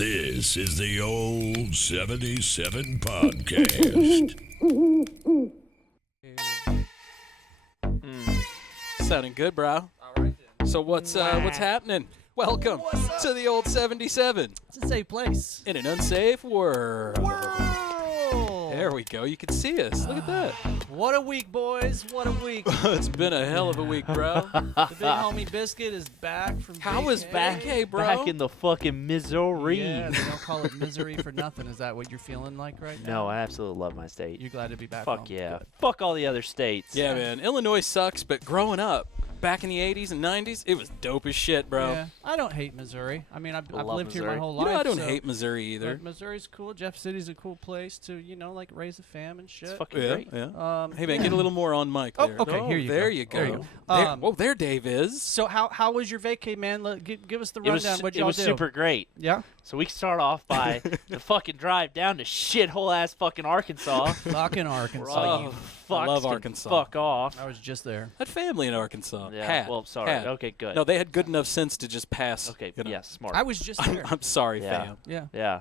This is the Old 77 Podcast. Sounding good, bro. All right, then. So what's happening? Welcome to the Old 77 It's a safe place. in an unsafe world. There we go. You can see us. Look at that. What a week, boys. What a week. It's been a hell of a week, bro. The big homie Biscuit is back from How was vacay. vacay, bro? Back in the fucking Missouri. Yeah, they don't call it misery for nothing. Is that what you're feeling like right now? No, I absolutely love my state. You're glad to be back Fuck home. yeah. Good. Fuck all the other states. Yeah, man. Illinois sucks, but growing up, back in the 80s and 90s, it was dope as shit, bro. Yeah, I don't hate Missouri. I mean, I've love lived here my Missouri. whole You life. know, I don't so- hate Missouri either. But Missouri's cool. Jeff City's a cool place to, like raise a fam and shit. It's fucking Yeah, great. yeah. Hey, man, yeah. get a little more on mic Oh, there. okay, here you go. There you go. There you go. There- whoa, there Dave is. So how was your vacay, man? Give us the rundown. What'd It y'all was do? super great. Yeah. So we can start off by the fucking drive down to shithole ass fucking Arkansas. Fucking Arkansas. Where all Oh, you I fucks love can Arkansas. fuck off. I was just there. Had family in Arkansas. Yeah. Had. Well, sorry. Had. Okay, good. No, they had good enough sense to just pass. Okay. you know. Yeah. Smart. I was just there. I'm sorry, Yeah. fam. Yeah. Yeah.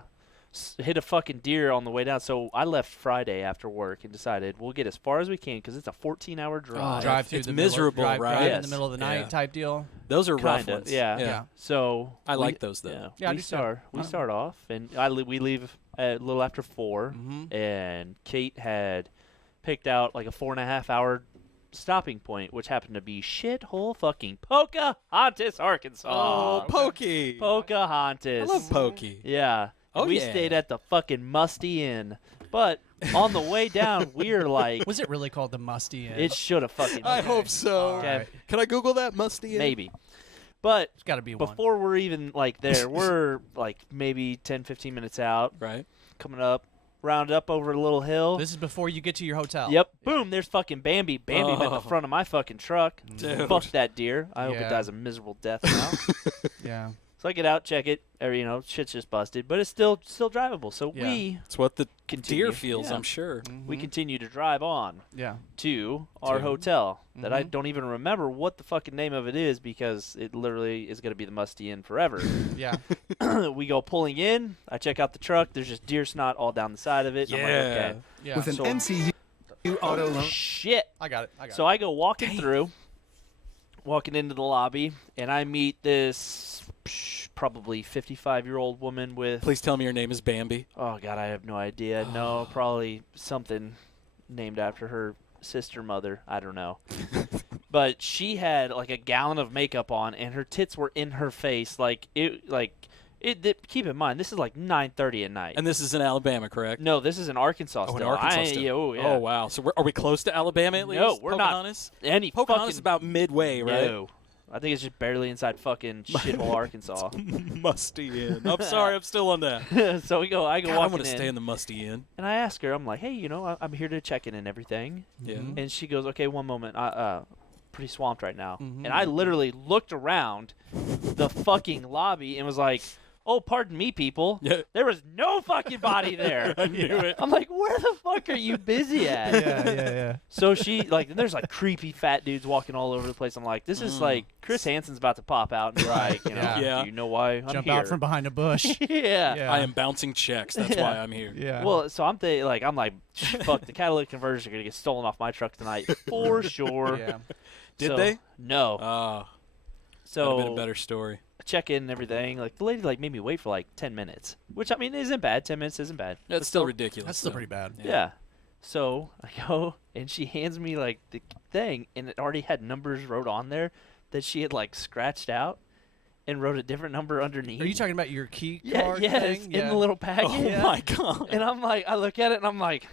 Hit a fucking deer on the way down. So I left Friday after work and decided we'll get as far as we can because it's a 14-hour drive. Drive through It's the miserable, middle, right? drive in Yes. the middle of the night Yeah. type deal. Those are rough Kinda, ones. yeah. Yeah. So I we- like those, though. Yeah, Yeah, I we do too. start. We Oh. start off, and we leave a little after 4, Mhm. and Kate had picked out like a 4.5-hour stopping point, which happened to be shithole fucking Pocahontas, Arkansas. Oh, Pokey. Pocahontas. I love Pokey. Yeah. Oh, we yeah. stayed at the fucking Musty Inn, but on the way down, we were like, Was it really called the Musty Inn? it should have fucking. I been. hope so. All right. Can I Google that? Musty Inn? Maybe. But It's got to be one. before we're even like there, we're like maybe 10, 15 minutes out, Right. coming up, round up over a little hill. This is before you get to your hotel. Yep. Boom. There's fucking Bambi. Bambi at Oh. the front of my fucking truck. Dude. Fuck that deer. I hope it Yeah. dies a miserable death now. Yeah. So I get out, check it. Shit's just busted, but it's still drivable. So Yeah. we It's what the continue. deer feels, Yeah. I'm sure. We Mhm. continue to drive on Yeah. to our To- hotel that I Mhm. don't even remember what the fucking name of it is because it literally is going to be the Musty Inn forever. Yeah. We go pulling in. I check out the truck. There's just deer snot all down the side of it. and I'm like, okay. Yeah. With an So- MCU auto Oh, loan. shit. I got it. I got So I go walking into the lobby, and I meet this probably 55-year-old woman with. Please tell me your name is Bambi. Oh God, I have no idea. No, probably something named after her sister mother. I don't know. But she had like a gallon of makeup on, and her tits were in her face. Keep in mind, this is like 9:30 at night. And this is in Alabama, correct? No, this is in Arkansas Oh, still. in Arkansas still. Oh, yeah. Oh, wow. So are we close to Alabama at least? No, we're not. Pocahontas? Any Pocahontas fucking is about midway, right? No. I think it's just barely inside fucking shithole Arkansas. Musty Inn. I'm sorry, I'm still on that. So I go God, I walking want to in, stay in the Musty Inn. and I ask her, I'm like, hey, I'm here to check in and everything. Yeah. Mhm. And she goes, okay, one moment. Pretty swamped right now. Mhm. And I literally looked around the fucking lobby and was like, oh, pardon me, people. Yeah. There was no fucking body there. I knew it. I'm like, where the fuck are you busy at? Yeah. So there's like creepy fat dudes walking all over the place. I'm like, this is like Chris Hansen's about to pop out and be like, Yeah. do you know why I'm Jump here? out from behind a bush. yeah. Yeah. I am bouncing checks. That's Yeah. why I'm here. Yeah. Well, so I'm like, fuck, the catalytic converters are gonna get stolen off my truck tonight for sure. yeah. Did So- they? No. Oh, So that'd have been a better story. I check in and everything. Like the lady made me wait for like 10 minutes, which I mean isn't bad. 10 minutes isn't bad. That's still ridiculous. That's still though. pretty bad. Yeah. So I go and she hands me like the thing, and it already had numbers wrote on there that she had like scratched out and wrote a different number underneath. Are you talking about your key Yeah, card yes, thing? in the little package. Oh, my God. And I'm like, I look at it and I'm like,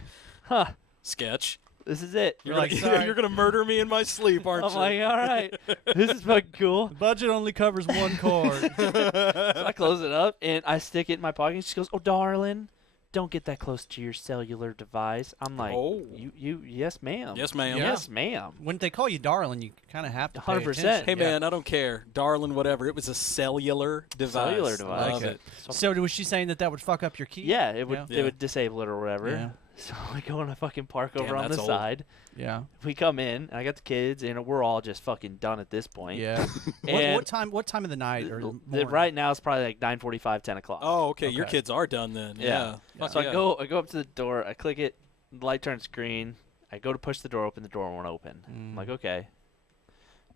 huh, Sketch. this is it. You're like, like, sorry. you're going to murder me in my sleep, aren't I'm you? like, all right, this is fucking cool. budget only covers one card. So I close it up and I stick it in my pocket. And she goes, "Oh, darling, don't get that close to your cellular device." I'm like, Oh. yes, ma'am. Yes, ma'am. Yeah. Yes, ma'am. When they call you darling, you kind of have to pay 100%. attention. Hey, Yeah. man, I don't care. Darling, whatever. It was a cellular device. Cellular device. Love Okay. it. So was she saying that would fuck up your key? Yeah, it would Yeah. it would disable it or whatever. Yeah. So I go and I fucking park over Damn, on the that's old. side. Yeah. We come in, and I got the kids, and we're all just fucking done at this point. Yeah. And what time of the night or morning? right now it's probably like 9:45, 10 o'clock. Oh, okay. Your Okay. kids are done then. Yeah. Fuck So yeah. I go up to the door, I click it, the light turns green. I go to push the door open, the door won't open. I'm like, okay.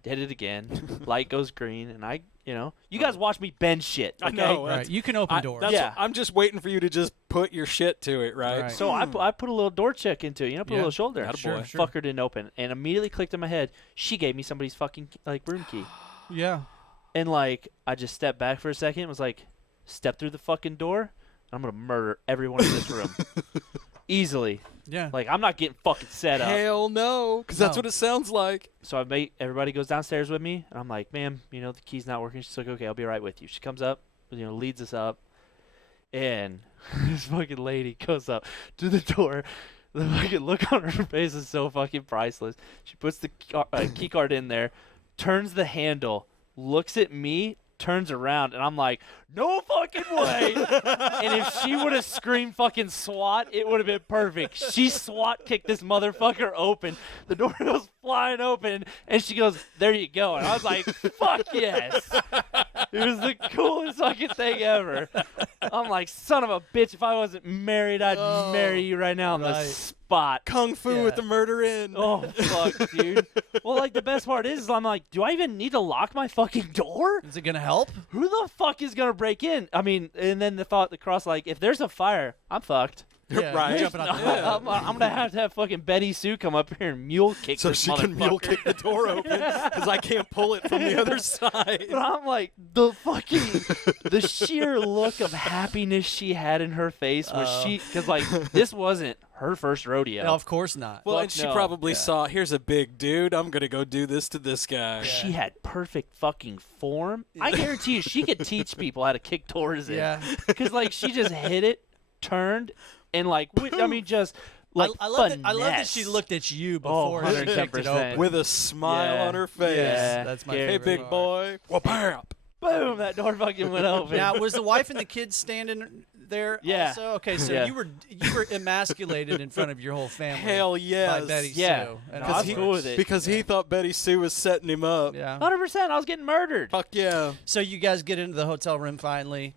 Did it again. Light goes green, and you guys watch me bend shit. I Okay? know. Right. You can open doors. Yeah. I'm just waiting for you to just put your shit to it, right? Right. So I put a little door check into it, put a Yeah. little shoulder. Atta boy. Sure. Fucker didn't open, and immediately clicked in my head. She gave me somebody's fucking room key, Yeah. and I just stepped back for a second. Was like, step through the fucking door. I'm gonna murder everyone in this room, easily. Yeah. Like I'm not getting fucking set up. Hell no, because that's No. what it sounds like. So everybody goes downstairs with me, and I'm like, ma'am, the key's not working. She's like, okay, I'll be right with you. She comes up, leads us up, and this fucking lady goes up to the door. The fucking look on her face is so fucking priceless. She puts the key card in there, turns the handle, looks at me, turns around, and I'm like, no fucking way. And if she would have screamed fucking SWAT, it would have been perfect. She SWAT kicked this motherfucker open. The door goes flying open, and she goes, there you go. And I was like, fuck yes. It was the coolest fucking thing ever. I'm like, son of a bitch, if I wasn't married, I'd marry you right now on the right. spot. Kung Fu with the murder in. Oh, fuck, dude. Well, the best part is I'm like, do I even need to lock my fucking door? Is it gonna help? Who the fuck is going to break in? I mean, and then the thought crossed, if there's a fire, I'm fucked. Yeah, Right. you're jumping out the window. I'm going to have fucking Betty Sue come up here and mule kick So this she can mule motherfucker. kick the door open because I can't pull it from the other side. But I'm like, the sheer look of happiness she had in her face was because this wasn't her first rodeo. No, of course not. Well, Fuck and she no. probably saw, here's a big dude. I'm going to go do this to this guy. She had perfect fucking form. I guarantee you she could teach people how to kick doors in. Yeah. Because, she just hit it, turned, and, just, I love that finesse. she looked at you before she kicked it 110%. open. With a smile Yeah. on her face. Yeah, that's my Hey, favorite big part. boy. Wha-bam. Boom, that door fucking went open. Now, was the wife and the kids standing there Yeah. also? Okay, so Yeah. you were emasculated in front of your whole family. Hell yes. By Betty Yeah. Sue. And I was all cool with it. Because he thought Betty Sue was setting him up. Yeah. 100%, I was getting murdered. Fuck yeah. So you guys get into the hotel room finally.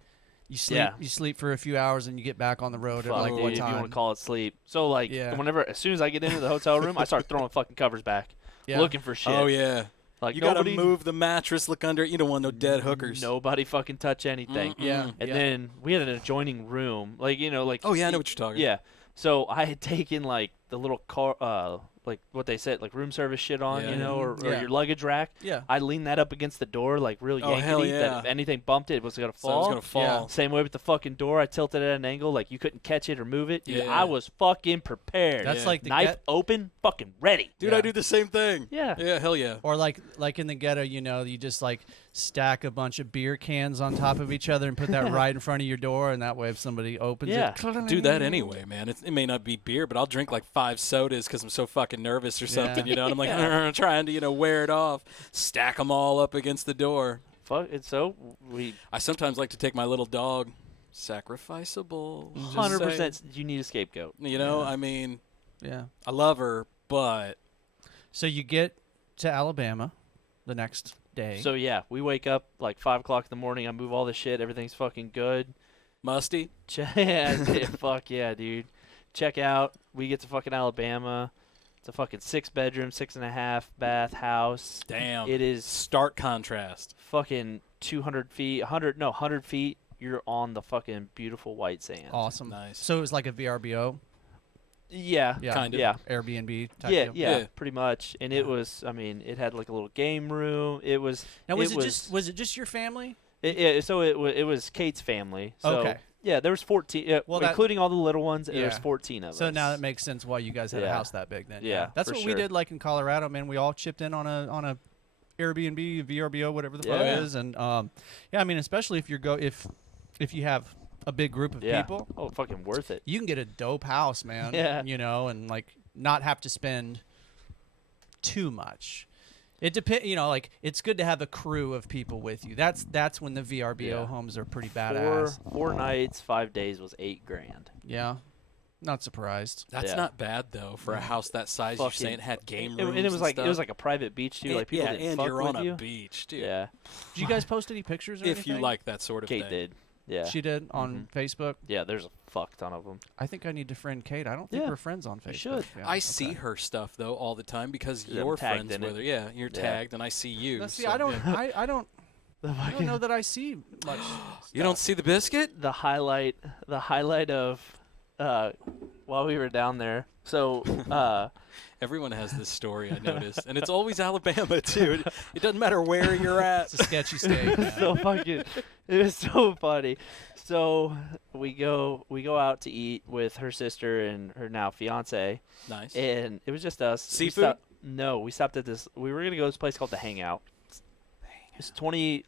You sleep. Yeah. You sleep for a few hours and you get back on the road Fuck, at dude, what if you time? want to call it sleep. So, Yeah. as soon as I get into the hotel room, I start throwing fucking covers back, Yeah. looking for shit. Oh, yeah. Like, You got to nobody, move the mattress, look under it. You don't want no dead hookers. nobody fucking touch anything. Yeah. And yeah. then we had an adjoining room, Oh, yeah, I know what you're talking Yeah. So I had taken the little car, what they said, room service shit on, Yeah. or Yeah. your luggage rack. Yeah. I leaned that up against the door, real Oh, hell yankety, yeah. that if anything bumped it, it was gonna So it was fall. going to fall. Same way with the fucking door. I tilted it at an angle, you couldn't catch it or move it. Dude, Yeah. I was fucking prepared. That's Yeah. like the Knife open, fucking ready. Dude, Yeah. I do the same thing. Yeah. Yeah, hell yeah. Or like in the ghetto, you just stack a bunch of beer cans on top of each other and put that right in front of your door, and that way if somebody opens Yeah. it, Do that anyway, man. It may not be beer, but I'll drink 5 sodas because I'm so fucking nervous or something, Yeah. And I'm trying to, wear it off. Stack them all up against the door. Fuck it. So we I sometimes like to take my little dog. Sacrificeable. Just 100%. saying. You need a scapegoat. I mean, yeah. I love her, but So you get to Alabama the next day. So yeah, we wake up 5 o'clock in the morning. I move all the shit. Everything's fucking good. musty. Yeah, fuck yeah, dude. Check out. We get to fucking Alabama. It's a fucking 6-bedroom, 6.5 bath house. Damn. It is Stark contrast. fucking 200 feet, 100 feet. You're on the fucking beautiful white sand. awesome. Nice. So it was like a VRBO, Yeah, Yeah. Kind of. yeah, Airbnb type yeah, deal. yeah, Yeah. pretty much. And it was, it had a little game room. It was. Now was it just your family? So it was Kate's family. So, Okay. Yeah, there was 14, Well, that- including all the little ones. There's Yeah. 14 of So us. now that makes sense why you guys had a Yeah. house that big then. Yeah, That's for what we sure. did in Colorado, man. We all chipped in on a Airbnb, VRBO, whatever the fuck Yeah. it is. And especially if if you have a big group of people, Oh, fucking worth it. you can get a dope house, man. Yeah. And not have to spend too much. It depends, it's good to have a crew of people with you. That's when the VRBO Yeah. homes are pretty badass. Four nights, 5 days was $8,000. Yeah. Not surprised. That's Yeah. not bad though for a house that size. You're saying it had game rooms, and it was like stuff. it was like a private beach too. Like people yeah, didn't and fuck you're with on you. a beach, dude. Yeah, Did you guys post any pictures or If anything? you like that sort of Kate thing. did. Yeah, She did on Facebook. yeah. There's a fuck ton of them. I think I need to friend Kate. I don't think Yeah, we're friends on Facebook. you should. Yeah, I okay. see her stuff though all the time because I'm you're tagged friends in with it. her. Yeah, you're Yeah. tagged, and I see you. Now, see, so, I don't. yeah. I don't. I don't know that I see much. You don't see the biscuit? The highlight of while we were down there. So Everyone has this story, I noticed, and it's always Alabama too. It doesn't matter where you're at. It's a sketchy state. Yeah. so fucking it was so funny. So we go out to eat with her sister and her now fiance, Nice. and it was just us. We Seafood? No, we stopped at this. We were gonna go to this place called the Hangout. It's $20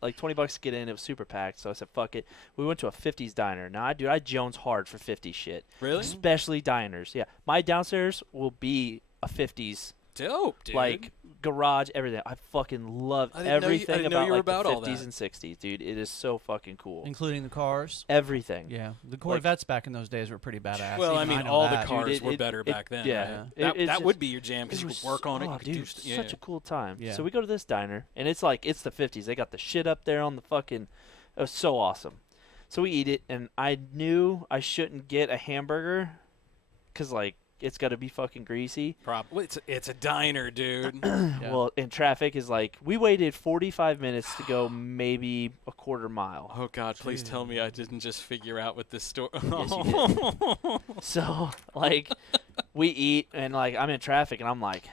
to get in. It was super packed, so I said, "Fuck it." We went to a 50s diner. Now, I Jones hard for 50 shit, Really? especially diners. Yeah, my downstairs will be a 50s Dope, dude. like garage, everything. I fucking love I didn't know you- I everything didn't know you were about about all like the 50s that. and 60s, dude. It is so fucking cool. Including the cars. Everything. Yeah, the Corvettes back in those days were pretty badass. well, Even I mean, know all that. the cars Dude, were it- better it- back then. yeah. right? It- That, it's that would just- be your jam because It you was could work on it. oh, You could dude, do it was yeah. such a cool time. Yeah. So we go to this diner, and it's the 50s. They got the shit up there on the fucking. It was so awesome. So we eat it, and I knew I shouldn't get a hamburger, cause like it's got to be fucking greasy. Well, it's a diner, dude. Yeah. Well, and traffic is like we waited 45 minutes to go maybe a quarter mile. Oh God, please tell me I didn't just figure out what this story. Yes, you did. So like we eat, and like I'm in traffic, and I'm like,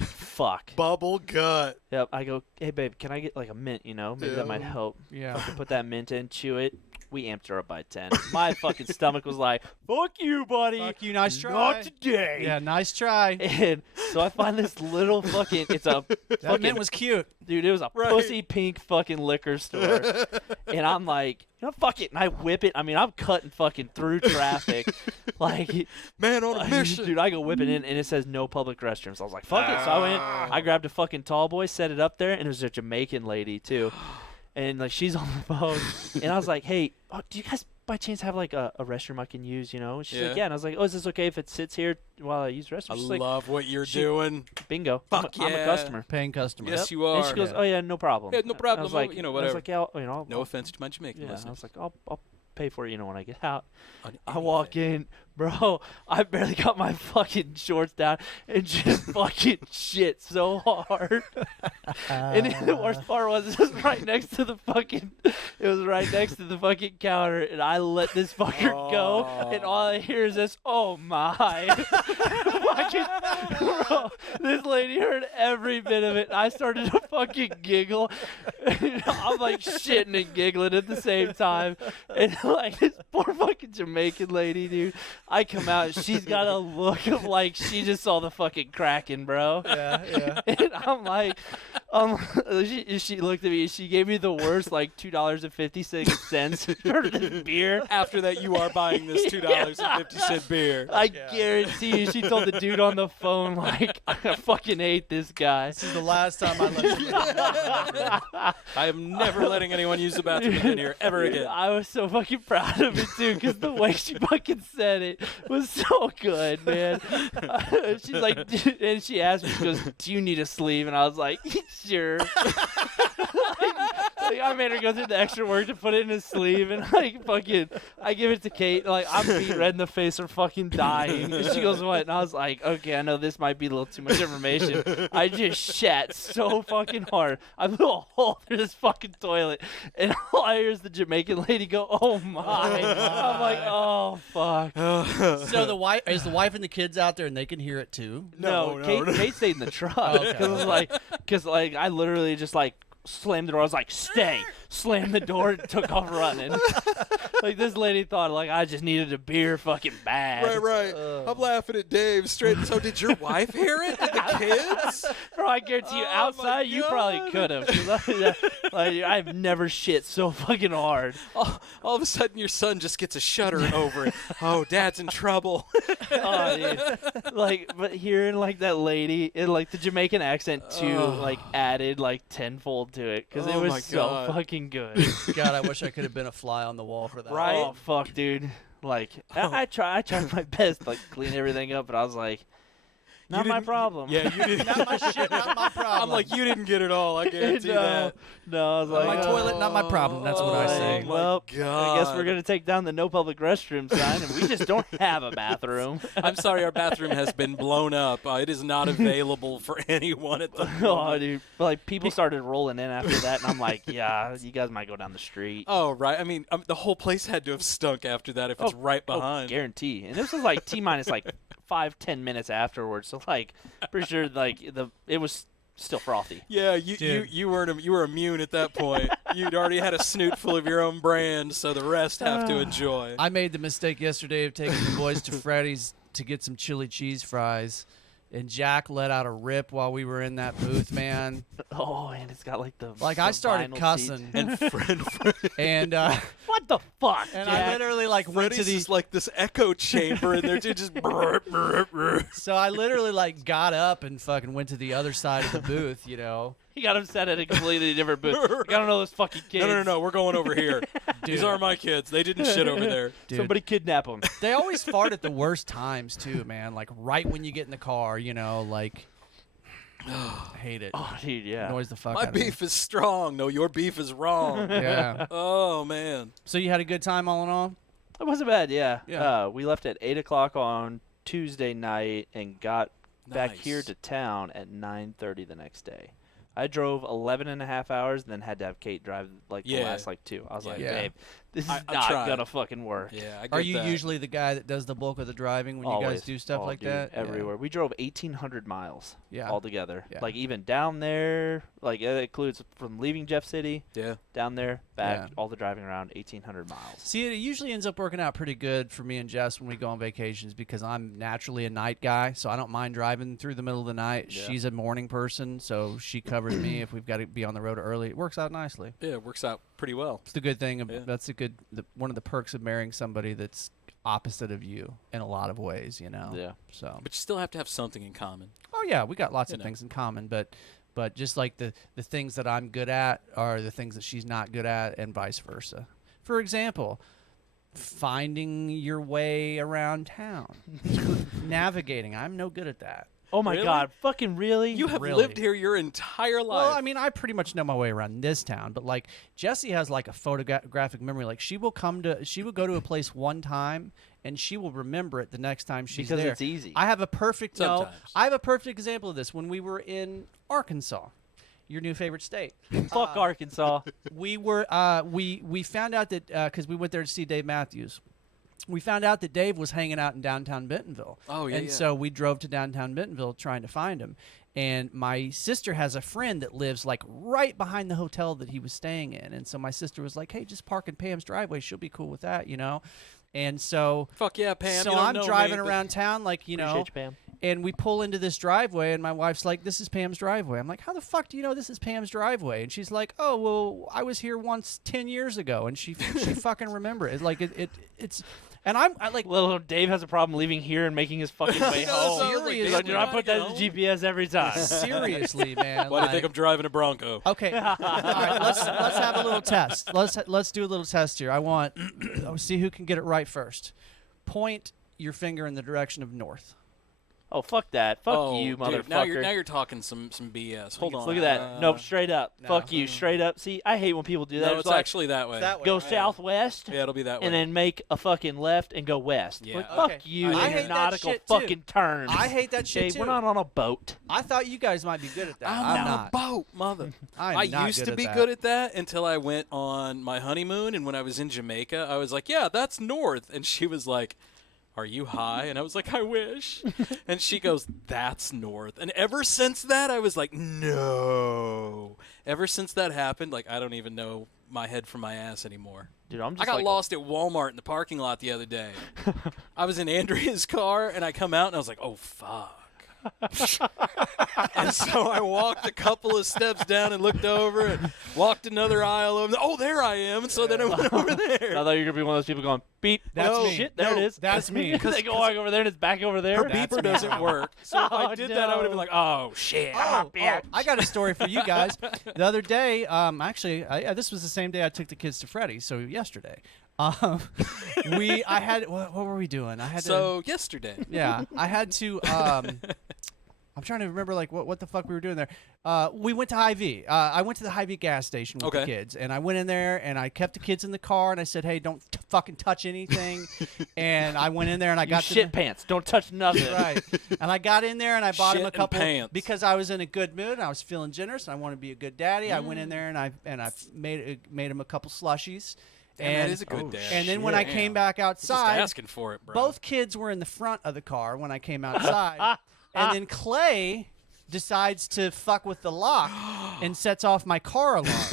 fuck. Bubble gut. Yep. I go, hey babe, can I get like a mint? You know, maybe that might help. Yeah. Fucking put that mint in, chew it. We amped her up by 10. My fucking stomach was like, fuck you, buddy. Fuck you, nice try. Not today. Yeah, nice try. And so I find this little fucking, it's a That fucking, mint was cute. dude, it was a pussy pink fucking liquor store. And I'm like, you know, fuck it. And I whip it. I mean, I'm cutting fucking through traffic. Like, Man on a mission. dude, I go whipping in, and it says no public restrooms. I was like, fuck it. So I went, I grabbed a fucking tall boy, set it up there, and it was a Jamaican lady, too. And like she's on the phone, and I was like, "Hey, do you guys by chance have like a restroom I can use?" You know? And she's like, Yeah. "Yeah." And I was like, "Oh, is this okay if it sits here while I use the restroom?" I She's like, love what you're she- doing. "Bingo, Fuck I'm a yeah. customer." Paying customer. Yes, Yep. you are. And she goes, Yeah. "Oh yeah, no problem." Yeah, no problem. I was like, You know, I whatever. was like, "Yeah, you know, No I'll, offense to my Jamaican yeah." I listeners. was like, "I'll pay for it, you know, when I get out." On I walk in, bro. I barely got my fucking shorts down and just fucking shit so hard. And then the worst part was it was right next to the fucking. It was right next to the fucking counter, and I let this fucker go, and all I hear is this. Oh my! Fucking, bro, this lady heard every bit of it. I started to fucking giggle. I'm like shitting and giggling at the same time, and like this poor fucking Jamaican lady, dude. I come out, and she's got a look of like she just saw the fucking Kraken, bro. Yeah. And I'm like, she looked at me and she gave me the worst, like $2.56 for this beer. After that, you are buying this $2.50 beer. I guarantee you, she told the dude on the phone, like, I fucking hate this guy. This is the last time I let you. I am never letting anyone use the bathroom in here ever again. I was so fucking proud of it too, because the way she fucking said it was so good, man. She's like, and she asked me, she goes, "Do you need a sleeve?" And I was like, "Sure." Like, I made her go through the extra work to put it in a sleeve, and like fucking, I give it to Kate. Like I'm beat red in the face or fucking dying. And she goes, "What?" And I was like, "Okay, I know this might be a little too much information." I just shat so fucking hard. I blew a hole through this fucking toilet, and all I hear is the Jamaican lady go, "Oh my!" I'm like, "Oh fuck." So the wife is the wife and the kids out there, and they can hear it too. No, Kate stayed in the truck Okay. because like I literally just like slammed the door. I was like, "Stay!" Slammed the door and took off running. Like this lady thought like I just needed a beer fucking bad. Right. I'm laughing at Dave straight. So did your wife hear it? And the kids? Bro, I guarantee you, Oh, my outside you probably God. could have. Like I've never shit so fucking hard. All of a sudden, your son just gets a shudder over it. Oh, Dad's in trouble. Oh, dude. Like, but hearing like that lady in like the Jamaican accent too, like added like tenfold to it because it Oh, was my so God. fucking fucking good. God, I wish I could have been a fly on the wall for that. Right? Oh fuck, dude. Like I tried my best to like clean everything up, but I was like, not my problem. Yeah, you didn't. Not my shit, not my problem. I'm like, you didn't get it all. I guarantee that. No, I was like, my toilet, not my problem. That's what I say. Well, God. I guess we're gonna take down the no public restroom sign, and we just don't have a bathroom. I'm sorry, our bathroom has been blown up. It is not available for anyone at the moment. Oh, dude. But, like, people started rolling in after that, and I'm like, yeah, you guys might go down the street. Oh, right. I mean, the whole place had to have stunk after that if it's right behind. Guarantee. And this was like T-minus like 5-10 minutes afterwards. So like, pretty sure like it was still frothy. Yeah, Dude. you were immune at that point. You'd already had a snoot full of your own brand, so the rest have to enjoy. I made the mistake yesterday of taking the boys to Freddy's to get some chili cheese fries, and Jack let out a rip while we were in that booth, man. Oh, and it's got like the Like, I started vinyl cussing. And And what the fuck? and Jack? I literally like went to Freddy's the is like this echo chamber in there, too, just so I literally like got up and fucking went to the other side of the booth, you know. He got upset at a completely different booth. Like, I don't know those fucking kids. No, we're going over here. These Dude. are my kids. They didn't shit over there. Dude. Somebody kidnap him. They always fart at the worst times too, man. Like right when you get in the car, you know, like I hate it. Oh, dude, yeah. Annoys the fuck My out of me. beef is strong. No, your beef is wrong. Yeah. Oh, man. So you had a good time all in all? It wasn't bad, yeah. Yeah. We left at 8 o'clock on Tuesday night and got back Nice. here to town at 9:30 the next day. I drove 11 and a half hours and then had to have Kate drive like the Yeah. last like 2. I was like, Yeah. babe, this is I not tried. gonna fucking work. Yeah, I get Are you that. usually the guy that does the bulk of the driving when you guys Always. do stuff Oh, like dude, that? everywhere. We drove 1,800 miles Yeah. altogether. Yeah. Like even down there, like it includes from leaving Jeff City Yeah. down there back, Yeah. all the driving around 1,800 miles. See, it usually ends up working out pretty good for me and Jess when we go on vacations because I'm naturally a night guy, so I don't mind driving through the middle of the night. Yeah. She's a morning person, so she covers me if we've got to be on the road early. It works out nicely. Yeah, it works out pretty well. It's the good thing. Yeah. That's one of the perks of marrying somebody that's opposite of you in a lot of ways, you know. Yeah. So. But you still have to have something in common. Oh yeah, we got lots You of know. things in common, but just like the things that I'm good at are the things that she's not good at, and vice versa. For example, finding your way around town, navigating. I'm no good at that. Oh my Really? God! Fucking really? You have Really? lived here your entire life. Well, I mean, I pretty much know my way around this town, but like Jessie has like a photographic memory. Like she will go to a place one time and she will remember it the next time she's because there. it's easy. I have a perfect Sometimes. I have a perfect example of this when we were in Arkansas, your new favorite state. Fuck Arkansas. We were we found out that because we went there to see Dave Matthews. We found out that Dave was hanging out in downtown Bentonville. Oh, yeah, And yeah. so we drove to downtown Bentonville trying to find him. And my sister has a friend that lives like right behind the hotel that he was staying in. And so my sister was like, "Hey, just park in Pam's driveway. She'll be cool with that, you know." And so Fuck yeah, Pam. so you don't I'm know driving me, but- around town like, you know, Appreciate you, Pam. and we pull into this driveway, and my wife's like, "This is Pam's driveway." I'm like, "How the fuck do you know this is Pam's driveway?" And she's like, "Oh, well, I was here once 10 years ago," and she fucking remember it. Like it's, and I like. Well, Dave has a problem leaving here and making his fucking way He does, home. so I was like, Seriously. He's like, dude, I put that in the GPS every time. Seriously, man. Why do you think I'm driving a Bronco? Okay, all right. Let's have a little test. Let's do a little test here. I want see who can get it right first. Point your finger in the direction of north. Oh, fuck that. Fuck oh, you, dude, motherfucker. now you're talking some BS. Hold on. Look at that. Nope, straight up. no. Fuck you, straight up. See, I hate when people do that. No, It's it's like, actually that way. go southwest Yeah, it'll be that way. and then make a fucking left and go west. Yeah. Like, Okay. fuck you I and hate your that nautical shit, too. fucking turns. I hate that shit Dave, too. we're not on a boat. I thought you guys might be good at that. I'm I'm not not. a boat, mother. I'm I not used good to at be that. good at that until I went on my honeymoon, and when I was in Jamaica, I was like, "Yeah, that's north," and she was like, "Are you high?" And I was like, "I wish." And she goes, "That's north." And ever since that, I was like, "No." Ever since that happened, like I don't even know my head from my ass anymore. Dude, I'm I just got like lost at Walmart in the parking lot the other day. I was in Andrea's car, and I come out, and I was like, "Oh fuck." And so I walked a couple of steps down and looked over and walked another aisle over. Oh, there I am. And so then I went over there. I thought you were going to be one of those people going, beep. That's no, me. Shit, there it is. That's me. Because they go walk over there and it's back over there. Her beeper doesn't work. So if I did that, I would have been like, oh, shit. I got a story for you guys. The other day, actually, this was the same day I took the kids to Freddy's, so yesterday. What were we doing? Yesterday. Yeah, I had to. I'm trying to remember what the fuck we were doing there. We went to Hy-Vee. I went to the Hy-Vee gas station with the kids, and I went in there and I kept the kids in the car and I said, "Hey, don't fucking touch anything." And I went in there and I got shit pants. Don't touch nothing. Right. And I got in there and I bought him a couple pants. because I was in a good mood and I was feeling generous and I wanted to be a good daddy. I went in there and I made him a couple slushies. And that is a good dad. And then when I came back outside, just asking for it, bro. both kids were in the front of the car when I came outside. And then Clay decides to fuck with the lock and sets off my car alarm.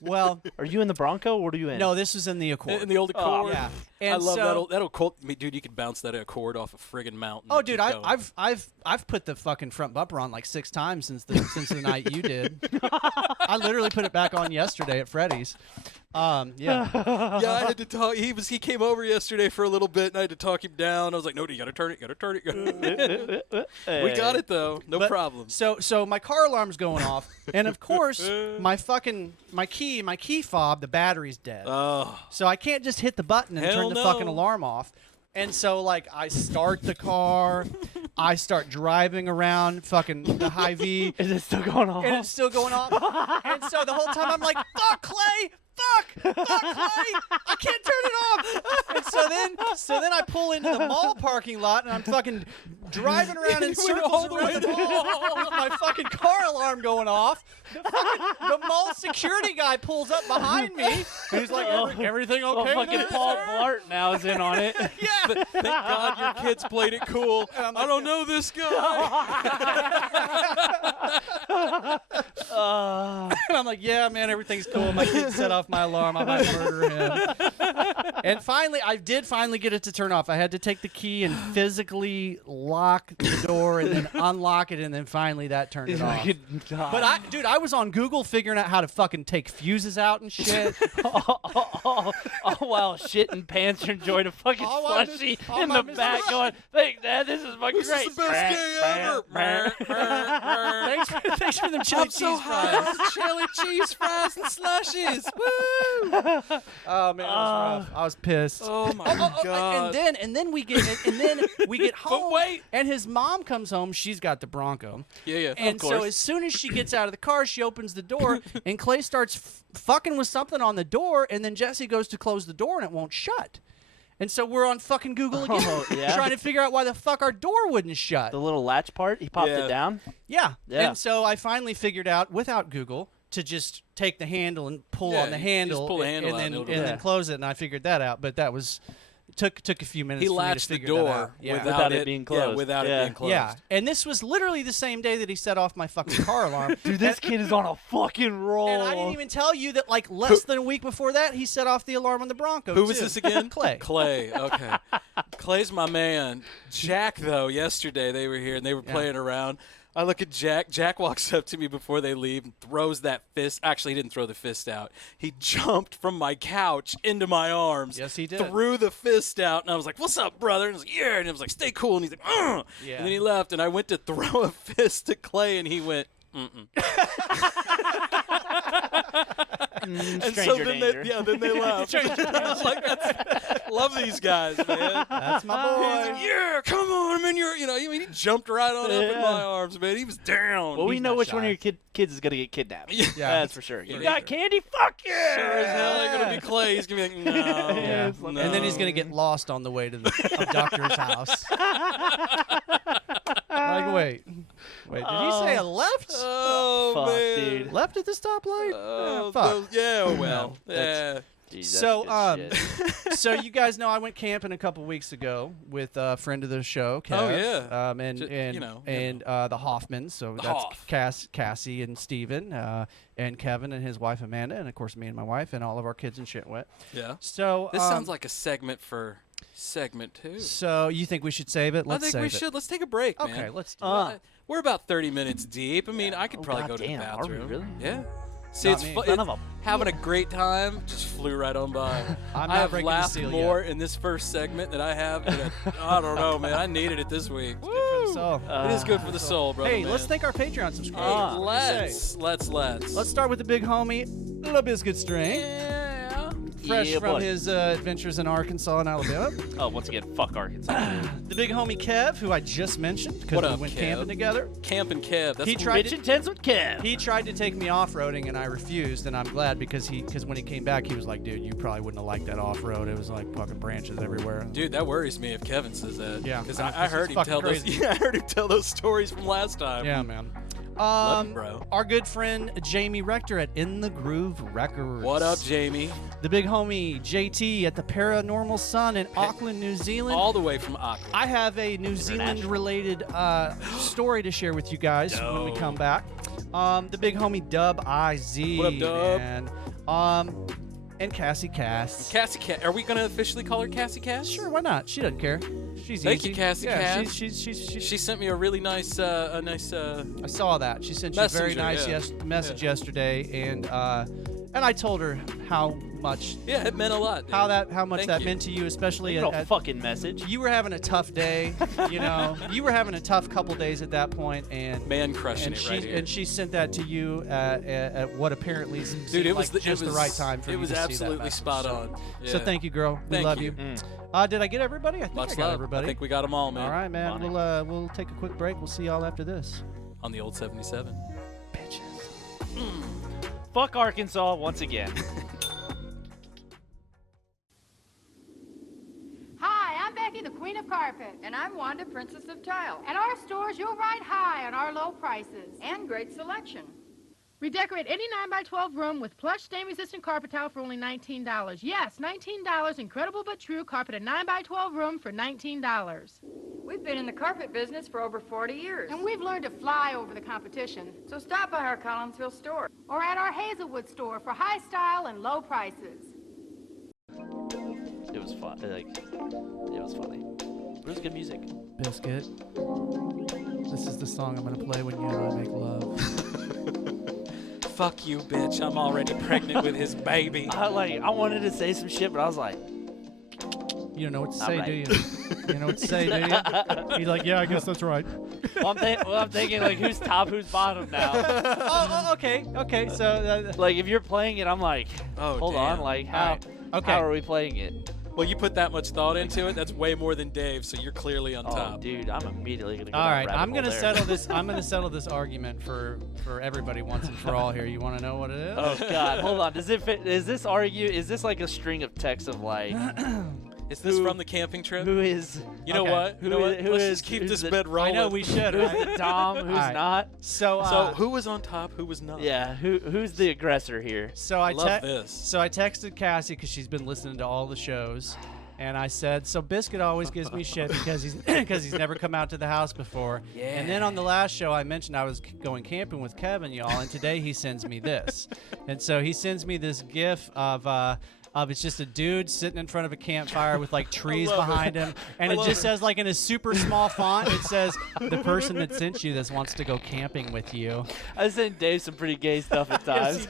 Well, are you in the Bronco? What are you in? No, this was in the Accord. In the old Accord. Yeah. And I love that'll Colt. Dude, you could bounce that Accord off a friggin' mountain. Oh, dude, I've put the fucking front bumper on like 6 times since the night you did. I literally put it back on yesterday at Freddy's. Yeah. Yeah, I had to talk. He came over yesterday for a little bit, and I had to talk him down. I was like, "No, you gotta turn it. We got it though, no problem." So my car alarm's going off, and of course my key fob, the battery's dead. Oh. So I can't just hit the button and turn the fucking alarm off. And so I start the car, I start driving around fucking the Hy-Vee. Is it still going off? And it's still going off. And so the whole time I'm like, fuck, Clay! Fuck, Clay! I can't turn it off! And so then I pull into the mall parking lot and I'm fucking driving around in circles around the mall with my fucking car alarm going off. The mall security guy pulls up behind me and he's like, everything okay? Fucking Paul Blart now is in on it. Yeah. Thank God your kids played it cool. I don't know this guy. And I'm like, yeah, man, everything's cool. My kid set off my alarm. I might murder him. And finally, I did finally get it to turn off. I had to take the key and physically lock the door and then unlock it, and then finally that turned it off. But I was on Google figuring out how to fucking take fuses out and shit. While shit and pants are enjoying a fucking slushie in the back going, thanks, Dad, this is fucking great. This is the best day ever. Thanks for them chili cheese fries. Chili cheese fries and slushies. Woo! Oh man, it was rough. I was pissed. Oh my God. And then we get home. But wait. And his mom comes home. She's got the Bronco. Yeah. And so as soon as she gets out of the car, she opens the door, and Clay starts fucking with something on the door, and then Jesse goes to close the door, and it won't shut. And so we're on fucking Google again, trying to figure out why the fuck our door wouldn't shut. The little latch part, he popped it down? Yeah. And so I finally figured out, without Google, to just take the handle and pull on the handle, just pull the handle and out then close it, and I figured that out. But that was took a few minutes. He for latched me to the figure that out. door without it being closed. Yeah, without it being closed. Yeah, and this was literally the same day that he set off my fucking car alarm. Dude, this kid is on a fucking roll. And I didn't even tell you that, like, less than a week before that, he set off the alarm on the Bronco. Who was this again? Clay. Clay, okay. Clay's my man. Jack, though, yesterday they were here and they were playing around. I look at Jack. Jack walks up to me before they leave and throws that fist. Actually, he didn't throw the fist out. He jumped from my couch into my arms. Yes, he did. Threw the fist out, and I was like, "What's up, brother?" And I was like, "Yeah." And I was like, "Stay cool." And he's like, "Ugh." Yeah. And then he left, and I went to throw a fist to Clay, and he went, "Mm-mm." And so then they left. I was like, love these guys, man. That's my boy. He's like, yeah, come on, man. He jumped right on up in my arms, man. He was down. Well, we He's know not which shy. one of your kids is going to get kidnapped. Yeah. That's for sure. You For got sure. candy? Fuck yeah! Sure as hell ain't gonna be Clay. He's gonna be like, no. Yeah. no. And then he's gonna get lost on the way to the abductor's house. Like, wait, did he say a left? Oh, Fuck, man. dude. Left at the stoplight? Oh, fuck. Well. Yeah. Jeez, So, that's good shit. So you guys know I went camping a couple weeks ago with a friend of the show, Kass. Oh, yeah. And the Hoffmans. So that's Hoff. Kass, Cassie, and Steven, and Kevin and his wife Amanda, and of course me and my wife and all of our kids and shit went. Yeah. So This sounds like a segment for segment 2. So you think we should save it? Let's I think save we it. should. Let's take a break, man. Okay, let's do Uh, We're about 30 minutes deep. I mean, I could probably go to the goddamn, are we bathroom. really? Yeah. See, Not it's me. fun. Son of a- Having a great time just flew right on by. I'm I not have breaking the laughed seal more in this first segment than I have. I don't know, man. I needed it this week. Good for the soul. It is good for the soul, brother. Hey, man. let's thank our Patreon subscribers. Let's. Let's start with the big homie, the Biscuit Strength. Yeah. Fresh Yeah, from buddy. his adventures in Arkansas and Alabama. Oh, once again, fuck Arkansas. The big homie Kev, who I just mentioned because What we up, went Kev? camping together. Camp and Kev. That's He what tried Bitch intense with Kev. He tried to take me off-roading and I refused, and I'm glad because when he came back, he was like, "Dude, you probably wouldn't have liked that off-road. It was like fucking branches everywhere." Dude, that worries me if Kevin says that. Yeah, because it's I heard him fucking tell those. crazy. Yeah, I heard him tell those stories from last time. Yeah, man. Love you, bro. Our good friend Jamie Rector at In the Groove Records. What up, Jamie? The big homie JT at the Paranormal Son in Auckland, New Zealand. All the way from Auckland. I have a New Zealand-related story to share with you guys when we come back. The big homie Dub IZ. What up, Dub? And Kassie Kass. Kass Kass. Are we gonna officially call her Kass Kass? Sure, why not? She doesn't care. She's Thank easy. you, Kass yeah, Kass. She's She sent me a really nice, I saw that. She sent you a very Messenger, nice yeah. message yesterday, and I told her how much Yeah, it meant a lot. Dude. how much Thank that you. meant to you, especially No at fucking message. you were having a tough day. You know, you were having a tough couple days at that point, and Man crushing and it she right here. and she sent that to you at what apparently seemed Dude, it was like just the right time for it you was to see that absolutely message. spot on. So Yeah. thank you, girl. We Thank love you. you. Did I get everybody? I think Much I got love. everybody. I think we got them all, man. All right, man. Bonnie. We'll take a quick break. We'll see y'all after this. On the old 77. Bitches. Fuck Arkansas once again. Hi, I'm Becky, the Queen of Carpet. And I'm Wanda, Princess of Tile. At our stores, you'll ride high on our low prices. And great selection. We decorate any 9x12 room with plush stain-resistant carpet tile for only $19. Yes, $19. Incredible but true. Carpet a 9x12 room for $19. We've been in the carpet business for over 40 years. And we've learned to fly over the competition. So stop by our Collinsville store. Or at our Hazelwood store for high style and low prices. It was fun. It was funny. It was good music. Biscuit. This is the song I'm gonna play when you and I make love. Fuck you, bitch. I'm already pregnant with his baby. I wanted to say some shit, but I was like, You don't know what to All say, right. do you? You know what to say, do you? You're like, yeah, I guess that's right. I'm thinking like, who's top, who's bottom now? Okay. So, Like, if you're playing it, I'm like, Oh, hold damn. on, like, how, Alright, okay. how are we playing it? Well, you put that much thought into it. That's way more than Dave, so you're clearly on Oh, top. dude, I'm immediately gonna go all down right, rabbit I'm hole gonna there. settle this. I'm gonna settle this argument for everybody once and for all here. You want to know what it is? Oh God, hold on. Does it fit? Is this like a string of texts of like, Is this Who- from the camping trip? who is? You know Okay. what? You know what? Who Let's is- just keep who's this the- bed rolling. I know we should. Who's Right? the dom? Who's Alright. not? So, So who was on top? Who was not? Yeah, who's the aggressor here? so I Love this. So I texted Cassie because she's been listening to all the shows, and I said, "So Biscuit always gives me shit because he's never come out to the house before." Yeah. And then on the last show, I mentioned I was going camping with Kevin, y'all, and today he sends me this, and so he sends me this GIF of it's just a dude sitting in front of a campfire with like trees love it. behind him, and I it love just it. says like in a super small font, it says, "The person that sent you this wants to go camping with you." I send Dave some pretty gay stuff at times.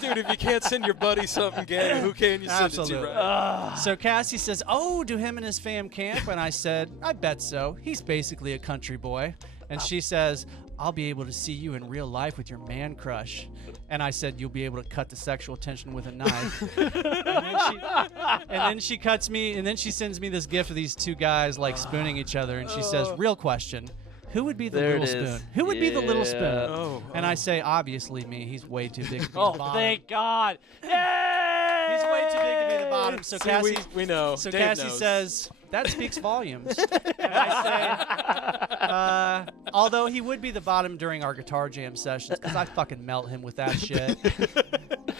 Dude, if you can't send your buddy something gay, who can you send Absolutely. it to, right? So Cassie says, "Oh, do him and his fam camp?" And I said, "I bet so. He's basically a country boy." And she says, "I'll be able to see you in real life with your man crush." And I said, "You'll be able to cut the sexual tension with a knife." and then she cuts me, and then she sends me this gift of these two guys like spooning each other, and she says, "Real question. Who would be the There it little is. spoon? Who would be the little spoon?" Yeah. Oh, And I say, "Obviously me. He's way too big to be Oh, the bottom." thank God! Yay! He's way too big to be the bottom. So See, Cassie, we know. so Dave Cassie knows. says, "That speaks volumes." And I say, although he would be the bottom during our guitar jam sessions, because I fucking melt him with that shit.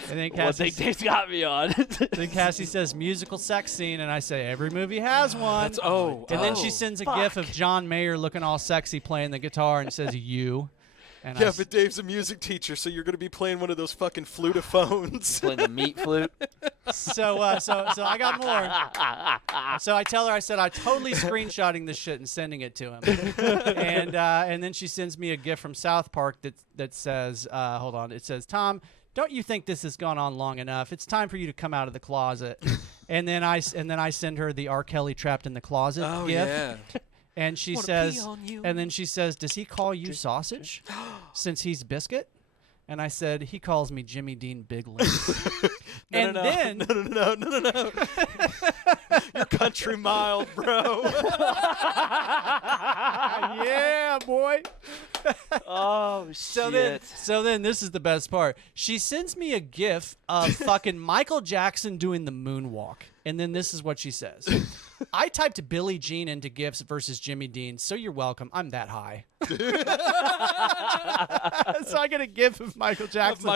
And then One Cassie, thing Dave's got me on. then Cassie says, "Musical sex scene," and I say, "Every movie has one." That's oh. And then oh. she sends a gif of John Mayer looking all sexy playing the guitar and says, "You." And Yeah, but Dave's a music teacher, so you're going to be playing one of those fucking flutophones. Playing the meat flute. so I got more. So I tell her, I said, I'm totally screenshotting this shit and sending it to him. And then she sends me a gift from South Park that says, hold on, it says, Tom, don't you think this has gone on long enough? It's time for you to come out of the closet. and then I send her the R. Kelly trapped in the closet gift. Yeah. And she says, and then she says, does he call you sausage since he's Biscuit? And I said, he calls me Jimmy Dean Big Lips. No. You're country mild, bro. Yeah, boy. Oh, shit. So then this is the best part. She sends me a gif of fucking Michael Jackson doing the moonwalk. And then this is what she says. I typed Billie Jean into gifs versus Jimmy Dean, so you're welcome. I'm that high. So I get a gif of Michael Jackson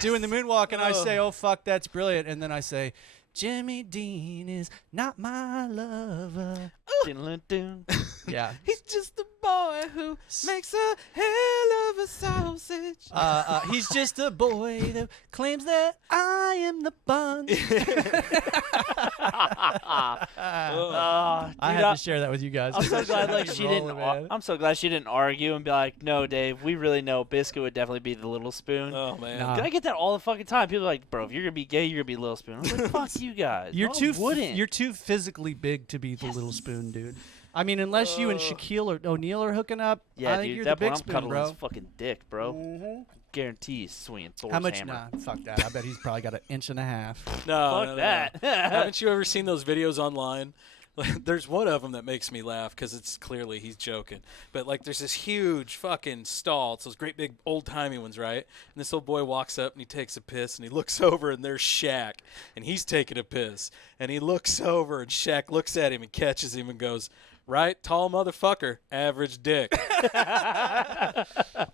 doing the moonwalk, and I say, oh, fuck, that's brilliant. And then I say, Jimmy Dean is not my lover. Yeah. He's just a boy who makes a hell of a sausage. He's just a boy that claims that I am the bun. I had to share that with you guys. I'm so glad she didn't. Man. I'm so glad she didn't argue and be like, "No, Dave, we really know Biscuit would definitely be the little spoon." Oh man. Nah. I get that all the fucking time. People are like, "Bro, if you're gonna be gay, you're gonna be little spoon." I'm like, "Fuck you guys." You're wouldn't. You're too physically big to be the little spoon, dude. I mean, unless you and Shaquille O'Neal are hooking up, Yeah, I think dude. you're That the big point, I'm spoon, cuddling bro. his fucking dick, bro. Guarantee he's swinging Thor's How much? hammer. Nah, fuck that. I bet he's probably got an inch and a half. No, Fuck that. Haven't you ever seen those videos online? There's one of them that makes me laugh because it's clearly he's joking. But like, there's this huge fucking stall. It's those great big old timey ones, right? And this old boy walks up and he takes a piss and he looks over and there's Shaq and he's taking a piss and he looks over and Shaq looks at him and catches him and goes, "Right, tall motherfucker, average dick."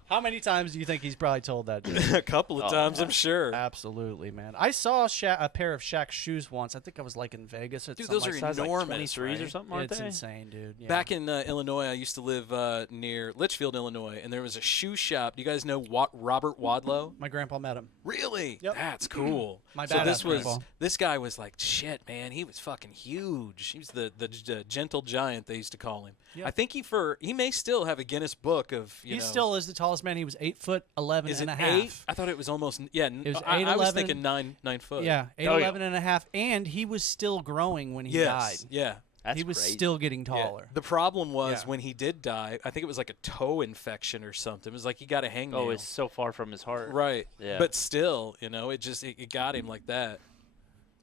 How many times do you think he's probably told that? A couple of times, I'm sure. Absolutely, man. I saw a pair of Shaq's shoes once. I think I was like in Vegas. Dude, those are Size like enormous, 23s right? or something, aren't It's they? insane, dude. Yeah. Back in Illinois, I used to live near Litchfield, Illinois, and there was a shoe shop. Do you guys know Robert Wadlow? My grandpa met him. Really? Yep. That's cool. My So badass grandpa. this guy was like, shit, man. He was fucking huge. He was the gentle giant, they used to call him. Yep. I think he may still have a Guinness Book of, He still is the tallest man. He was 8'11" is and it a half. 8? I thought it was almost, yeah. It was I was 8'11". thinking 9 foot. Yeah, yeah. 8'11" and a half, and he was still growing when he died. Yes. Yeah. That's he was crazy. still getting Yeah. taller. The problem was Yeah. when he did die, I think it was like a toe infection or something. It was like he got a hangnail. Oh, it's so far from his heart. Right. Yeah. But still, it got him like that.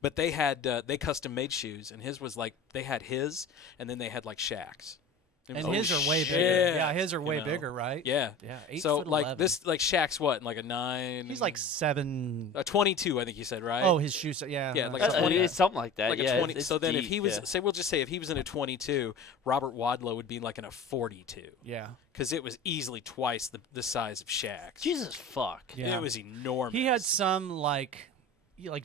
But they had they custom made shoes, and his was like they had his, and then they had like Shaq's. It And was- his are way shit, bigger. Yeah, his are you way know? bigger, right? Yeah. Yeah, So 8'11". like this, like Shaq's what, like a 9? He's like 7. 22, I think you said, right? Oh, his shoes. Yeah. Yeah, like that's a right. 20 It's something like that. like yeah, a 20. It's So then if deep, he was, yeah. say, we'll just say if he was in a 22, Robert Wadlow would be like in a 42, Yeah. because it was easily twice the size of Shaq's. Jesus fuck. Yeah. It was enormous. He had some like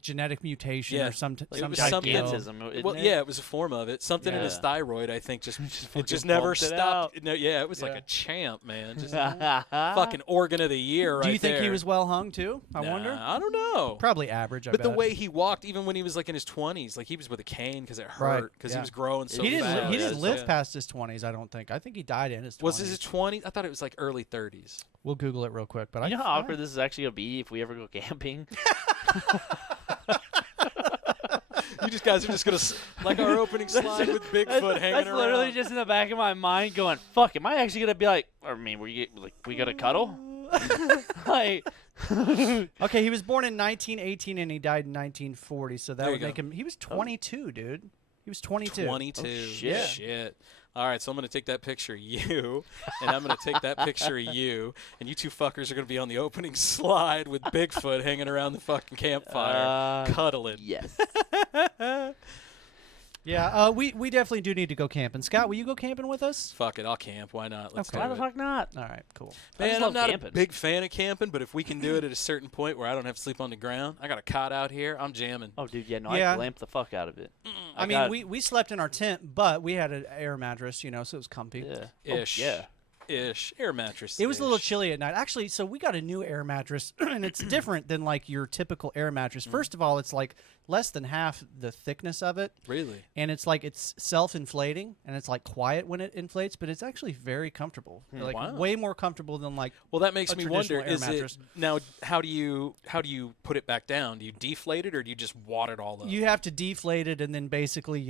genetic mutation Yeah. or some It some was type something- deal. Gigantism. isn't Well, it? yeah, it was a form of it. Something in his Yeah. thyroid, I think, just it fucking just never bumped it stopped. No, yeah, it was like Yeah. a champ, man. Just fucking organ of the year, right Do you think he there. was well hung too? I Nah, wonder. I don't know. Probably average. I But the bet. way he walked, even when he was like in his 20s, like he was with a cane because it Right, hurt because yeah. he was growing so he didn't. fast. He didn't Yeah. live past his 20s. I don't think. I think he died in his 20s. Was it his 20s? I thought it was like early 30s. We'll Google it real quick. But You know I how awkward this is actually gonna be if we ever go camping. You just guys are just gonna like our opening slide with Bigfoot hanging That's around. literally just in the back of my mind going, "Fuck, am I actually gonna be like? I mean, we gotta cuddle?" Like, Okay, he was born in 1918 and he died in 1940. So that There would you make go. him. He was 22, dude. He was 22. 22. Oh, shit. Shit. All right, so I'm going to take that picture of you, and I'm going to take that picture of you, and you two fuckers are going to be on the opening slide with Bigfoot hanging around the fucking campfire, cuddling. yes. Yeah, we definitely do need to go camping. Scott, will you go camping with us? Fuck it, I'll camp. Why not? Let's Okay. do Why the it. fuck not? All right, cool. I Man, just I'm love not camping. a big fan of camping, but if we can do it at a certain point where I don't have to sleep on the ground, I got a cot out here, I'm jamming. Oh, dude, yeah, no, Yeah. I glamped the fuck out of it. I mean, we slept in our tent, but we had an air mattress, so it was comfy. Yeah. Ish. Oh, yeah. Ish. Air mattress. It was a little chilly at night. Actually, so we got a new air mattress, and it's different than like your typical air mattress. First of all, it's like less than half the thickness of it. Really? And it's like it's self-inflating, and it's like quiet when it inflates, but it's actually very comfortable. Like Wow. way more comfortable than like. Well, that makes a me traditional wonder. air Is mattress. it now? How do you put it back down? Do you deflate it, or do you just wad it all up? You have to deflate it and then basically,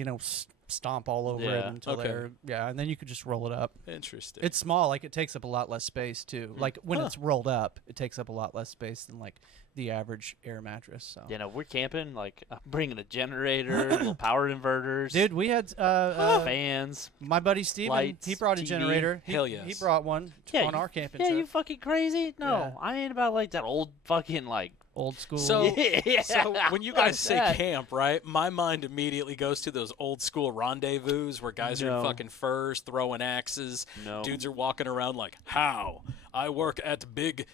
stomp all over it Yeah. until Okay. and then you could just roll it up. Interesting. It's small, like it takes up a lot less space too. Like when it's rolled up, it takes up a lot less space than like the average air mattress. So. We're camping. Like, I'm bringing a generator, little power inverters, Dude, we had fans. my buddy Steven, Lights, he brought a TV. generator. Hell He yes. brought one on our camping Yeah, trip. you fucking crazy? No, Yeah. I ain't about like that old fucking like. Old school. So, Yeah, so when you like guys say that. camp, right? My mind immediately goes to those old school rendezvous where guys are in No. fucking furs, throwing axes. No. Dudes are walking around like, "How? I work at big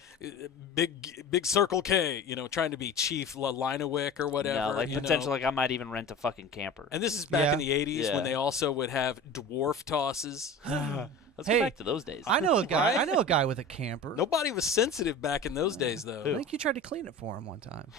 Circle K," trying to be Chief Linowick or whatever. No, like you know? potentially, like I might even rent a fucking camper. And this is back Yeah. in the 80s Yeah. when they also would have dwarf tosses. Let's Hey, go back to those days. I know a guy. Right? I know a guy with a camper. Nobody was sensitive back in those days, though. I think you tried to clean it for him one time.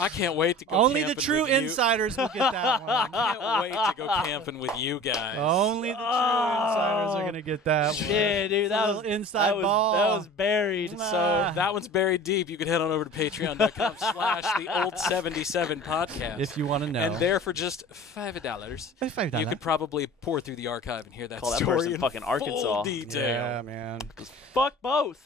I can't wait to go Only the camping true with you. insiders will get that one. I can't wait to go camping with you guys. Only the true insiders are gonna get that one. Yeah, dude, that Little was inside that was, ball. That was buried. So that one's buried deep. You can head on over to patreon.com/the old77 podcast. If you want to know. And there for just $5, $5. you could probably pour through the archive and hear that Call that story person in fucking full Arkansas. detail. Yeah, man. fuck both.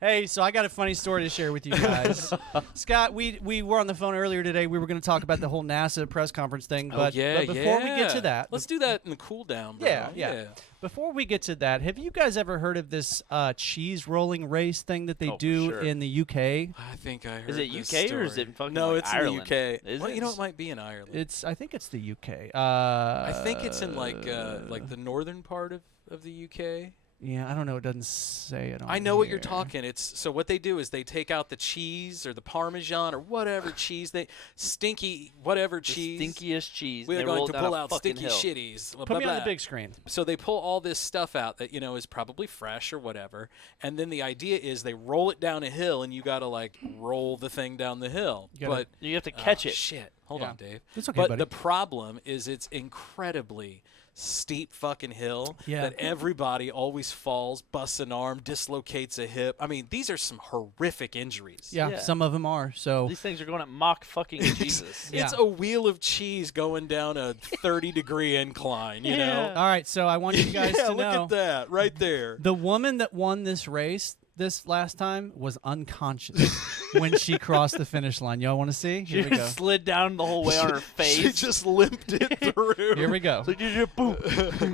Hey, so I got a funny story to share with you guys. Scott, we were on the phone earlier today. We were going to talk about the whole NASA press conference thing, but, but before we get to that, let's do that in the cool down, bro. Yeah. Before we get to that, have you guys ever heard of this cheese rolling race thing that they Oh, for do sure. in the UK? I think I heard Is it this UK or is story. it fucking No, like it's Ireland? in the UK. Is Well, it? it might be in Ireland. I think it's the UK. I think it's in like the northern part of the UK. Yeah, I don't know. It doesn't say it on I know what you're here. talking. It's so what they do is they take out the cheese or the Parmesan or whatever cheese stinky whatever The cheese. stinkiest cheese. We're They going roll to down pull a out fucking stinky hill. shitties. Blah, Put blah, me on the blah. big screen. So they pull all this stuff out that is probably fresh or whatever, and then the idea is they roll it down a hill, and you got to like roll the thing down the hill. You gotta- But You have to catch oh, it. Shit, hold Yeah. on, Dave. It's okay, but buddy. the problem is it's incredibly steep fucking hill Yeah. that everybody always falls, busts an arm, dislocates a hip. I mean, these are some horrific injuries. Yeah, Yeah. some of them are. So These things are going at Mach fucking Jesus. Yeah. It's a wheel of cheese going down a 30-degree incline, you know? all right, so I want you guys Yeah, to look know at that right there. the woman that won this race this last time was unconscious when she crossed the finish line. Y'all want to see? She Here we go. just slid down the whole way on her face. She just limped it through. Here we go. So you just boom.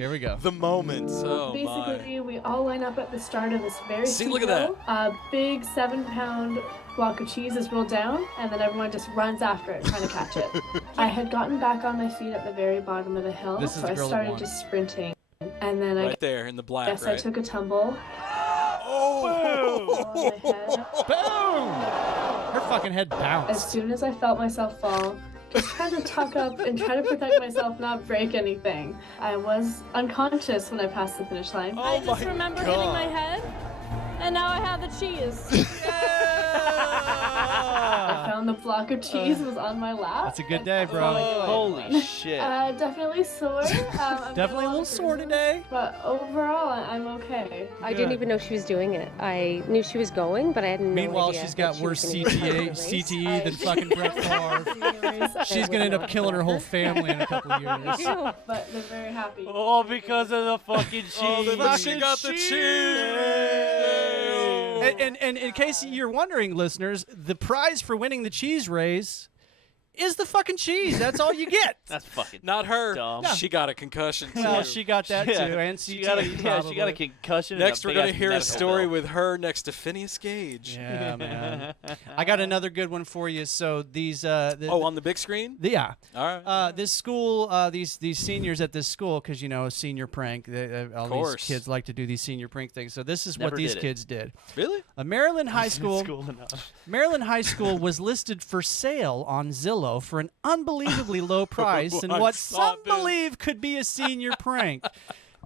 Here we go. The moment. Oh, Basically, my. we all line up at the start of this very See, steep look at that. hill. A big 7-pound block of cheese is rolled down, and then everyone just runs after it, trying to catch it. I had gotten back on my feet at the very bottom of the hill, This is so the I girl that started won. just sprinting. And then I Right there in the black, guess right? I took a tumble. Oh! On my head. Boom! Her fucking head As bounced. soon as I felt myself fall, just trying to tuck up and try to protect myself, not break anything. I was unconscious when I passed the finish line. Oh I just my remember God. hitting my head, and now I have the cheese. I found the block of cheese was on my lap. That's a good and day, that's bro. all I knew I Holy won. shit. Definitely sore. I'm Definitely a little sore today. But overall, I'm okay. I didn't even know she was doing it. I knew she was going, but I had no Meanwhile, idea she's that got she was worse gonna be in the race. CTE than fucking Brett Favre. She's gonna end up killing her whole family in a couple of years. Ew. But they're very happy. Oh, because of the fucking cheese. Oh, the fucking got the cheese! And in case you're wondering, listeners, the prize for winning the cheese race is the fucking cheese. That's all you get. That's fucking Not her. dumb. She got a concussion, too. Well, she got that too, and CTE she got a, probably. she got a concussion. Next, and we're going to big-ass hear a medical story bill. with her next to Phineas Gage. Yeah, man. I got another good one for you. So these, Oh, on the big screen? yeah. All right. This school, these seniors at this school, because senior prank. All course. these kids like to do these senior prank things. So this is Never what these did it. kids did. Really? A Maryland high school. School enough. Maryland High School was listed for sale on Zillow kilo for an unbelievably low price in I what saw some this. believe could be a senior prank.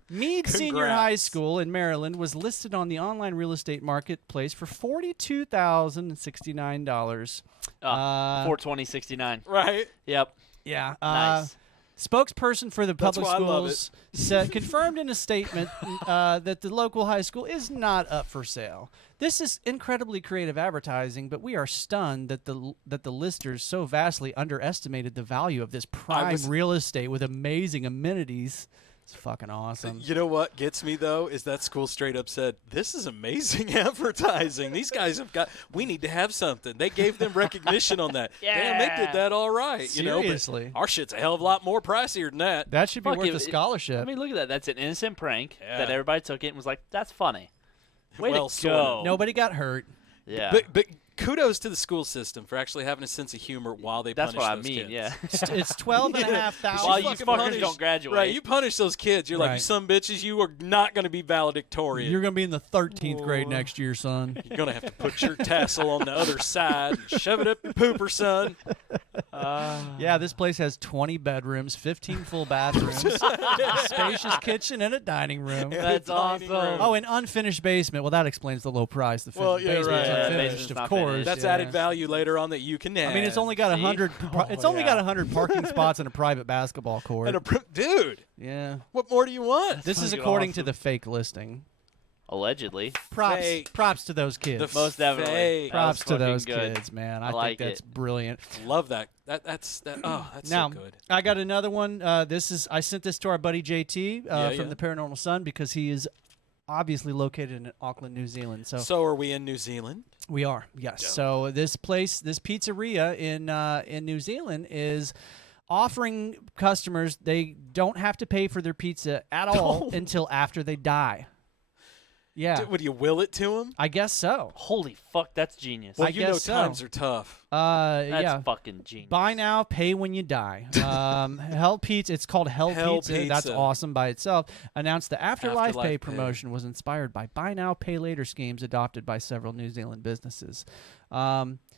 Meade Senior Congrats. High School in Maryland was listed on the online real estate marketplace for $42,069. 420.69. Right? Yep. Yeah. Nice. Spokesperson for the That's public why I love schools said, confirmed in a statement that the local high school is not up for sale. This is incredibly creative advertising, but we are stunned that the listers so vastly underestimated the value of this prime real estate with amazing amenities. It's fucking awesome. You know what gets me, though, is that school straight up said, this is amazing advertising. These guys we need to have something. They gave them recognition on that. Damn, they did that all right. Seriously. You know, but our shit's a hell of a lot more pricier than that. That should be Fuck worth it. a scholarship. I mean, look at that. That's an innocent prank Yeah. that everybody took it and was like, that's funny. Way Well, to sort go. of. Nobody got hurt. Yeah. But kudos to the school system for actually having a sense of humor while they That's punish what I those mean, kids. yeah. It's 12,500. While you fucking fuckers punish- don't graduate. Right, you punish those kids. You're like, you Right. some bitches, you are not going to be valedictorian. You're going to be in the 13th grade next year, son. You're going to have to put your tassel on the other side and shove it up your pooper, son. Yeah, this place has 20 bedrooms, 15 full bathrooms, a spacious kitchen, and a dining room. That's Dining awesome. room. Oh, an unfinished basement. Well, that explains the low price. The Well, yeah, basement's right. Yeah, unfinished, basement's of not course. finished. That's yeah. added value later on that you can add. I mean, it's only got See? 100. It's only got 100 parking spots and a private basketball court. And dude, Yeah. what more do you want? This is fucking according to awesome. the fake listing. Allegedly. Fake. Props to those kids. The Most definitely. fake. That was Props to those fucking good. kids, man. I I like think that's it. brilliant. Love that. That's now, so good. I got another one. I sent this to our buddy JT Yeah, from yeah. the Paranormal Son because he is obviously located in Auckland, New Zealand. So are we in New Zealand? We are, yes. Yeah. So this pizzeria in New Zealand is offering customers they don't have to pay for their pizza at all until after they die. Yeah, Would you will it to them? I guess so. Holy fuck, that's genius. Well, I you know guess so. times are tough. That's Yeah. fucking genius. Buy now, pay when you die. Hell Pizza. It's called Hell Pizza. That's Pizza. awesome by itself. Announced the Afterlife Afterlife Pay Pay. promotion was inspired by buy now, pay later schemes adopted by several New Zealand businesses.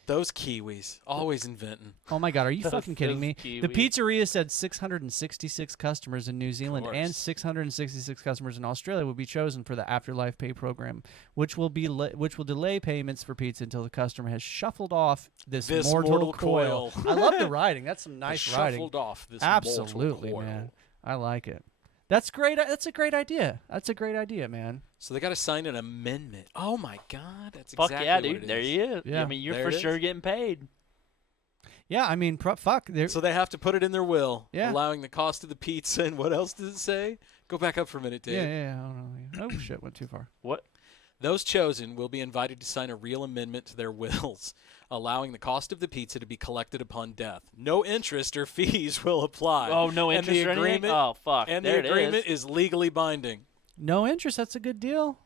Those Kiwis, always inventing. Oh my God, are you fucking kidding Those me? The Kiwis. pizzeria said 666 customers in New Zealand and course. 666 customers in Australia will be chosen for the Afterlife Pay program, which will delay payments for pizza until the customer has shuffled off this mortal coil. I love the writing. That's some nice writing. Shuffled off this Absolutely, mortal coil. man. I like it. That's great. That's a great idea. That's a great idea, man. So they got to sign an amendment. Oh my God, that's Fuck exactly yeah, what dude. it There is. you go. Yeah. I mean, you're There for it is. sure getting paid. Yeah, I mean, fuck. So they have to put it in their will, Yeah. allowing the cost of the pizza. And what else does it say? Go back up for a minute, Dave. Yeah. I don't know. Oh shit, went too far. What? Those chosen will be invited to sign a real amendment to their wills, allowing the cost of the pizza to be collected upon death. No interest or fees will apply. Oh, no And interest the or anything? agreement, Oh, fuck. And There the it agreement is. is legally binding. No interest. That's a good deal.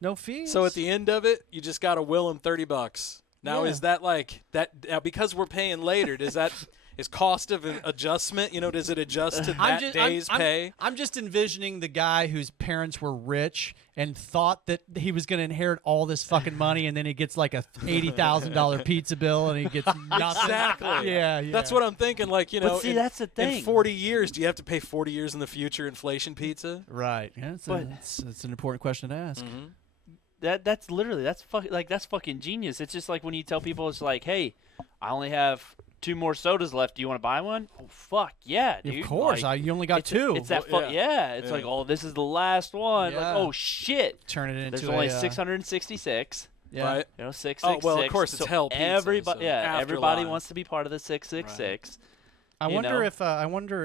No fees. So at the end of it, you just got to will them $30. Now, Yeah. is that like that? Now, because we're paying later, does that is cost of an adjustment? You know, does it adjust to that day's pay? I'm just envisioning the guy whose parents were rich and thought that he was going to inherit all this fucking money, and then he gets like a $80,000 pizza bill, and he gets nothing. Exactly. Yeah. That's what I'm thinking. Like, you know, But see, that's the thing. in 40 years, do you have to pay 40 years in the future inflation pizza? Right. Yeah, it's an important question to ask. That's literally that's fucking genius. It's just like when you tell people, it's like, hey, I only have 2 more sodas left. Do you want to buy one? Oh fuck yeah, dude. Of course. Like, You only got 2. It's that Well, yeah. It's Yeah. like, oh, this is the last one. Yeah. Like, oh shit. Turn it into There's only a, 666. Yeah. Right? You know, 666. Oh, well, of course, it's so hell pizza, Everybody, so yeah, everybody afterlife. wants to be part of the 666. I you wonder know. if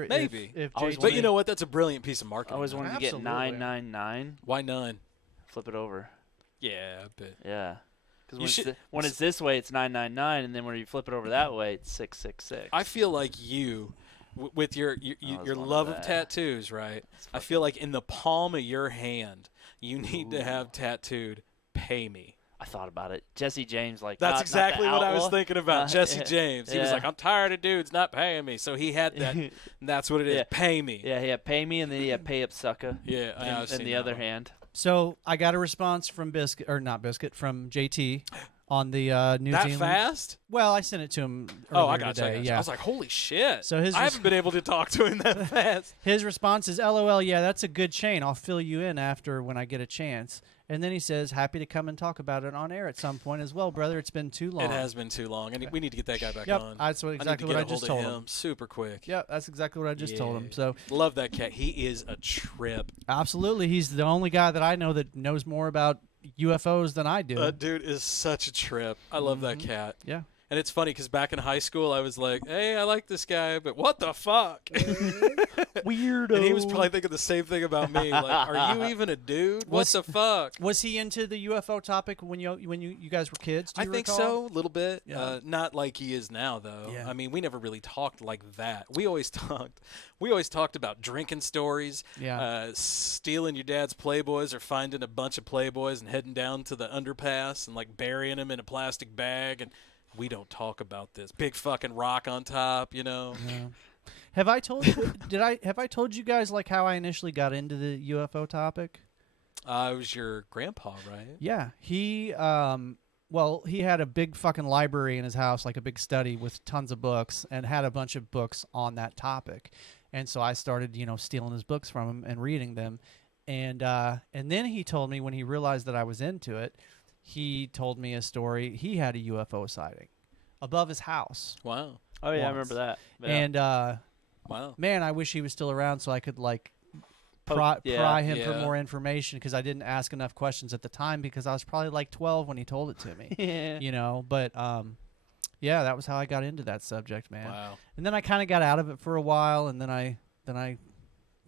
Maybe. if I was JT But you know what? That's a brilliant piece of I marketing. always wanted to get Absolutely. 999. Why none? Flip it over. Yeah, I bet. Yeah. You Because should- when it's this way, it's 999, and then when you flip it over that way, it's 666. I feel like you, with your was one of love of that. tattoos, right? I feel like in the palm of your hand, you need to have tattooed, pay me. I thought about it. Jesse James, like That's not exactly the what I was outlaw. thinking about. Jesse yeah, James. He was yeah. like, I'm tired of dudes not paying me. So he had that. And that's what it is. Yeah. Pay me. Yeah, he had pay me, and then he had pay up sucker. Yeah, I've in seen the that other one. hand. So I got a response from from JT on the New That Zealand. fast? Well, I sent it to him Oh, I earlier got today. you. Yeah. I was like, holy shit. So his I haven't been able to talk to him that fast. His response is, LOL, yeah, that's a good chain. I'll fill you in after when I get a chance. And then he says, happy to come and talk about it on air at some point as well, brother. It's been too long. It has been too long, and we need to get that guy back Yep, on. that's what, I need exactly to what get I just a hold told of him. Super quick. Yeah, that's exactly what I just told him. So love that cat. He is a trip. absolutely, he's the only guy that I know that knows more about UFOs than I do. That dude is such a trip. I love that cat. Yeah. And it's funny because back in high school, I was like, hey, I like this guy, but what the fuck? Weirdo. And he was probably thinking the same thing about me. Like, are you even a dude? What the fuck? Was he into the UFO topic when you guys were kids? Do I you think recall? so, a little bit. Yeah. Not like he is now, though. Yeah. I mean, we never really talked like that. We always talked about drinking stories, Yeah. stealing your dad's Playboys or finding a bunch of Playboys and heading down to the underpass and like burying them in a plastic bag. And we don't talk about this big fucking rock on top, you know. Yeah. Have I told you? Have I told you guys like how I initially got into the UFO topic? It was your grandpa, right? Yeah, he he had a big fucking library in his house, like a big study with tons of books, and had a bunch of books on that topic. And so I started, stealing his books from him and reading them. And then he told me when he realized that I was into it, he told me a story. He had a UFO sighting above his house. Wow. Oh yeah, I once. remember that. Yeah. And Wow. man, I wish he was still around so I could like Poke- pry him for Yeah. more information, because I didn't ask enough questions at the time because I was probably like 12 when he told it to me. Yeah. But yeah, that was how I got into that subject, man. Wow. And then I kind of got out of it for a while, and then I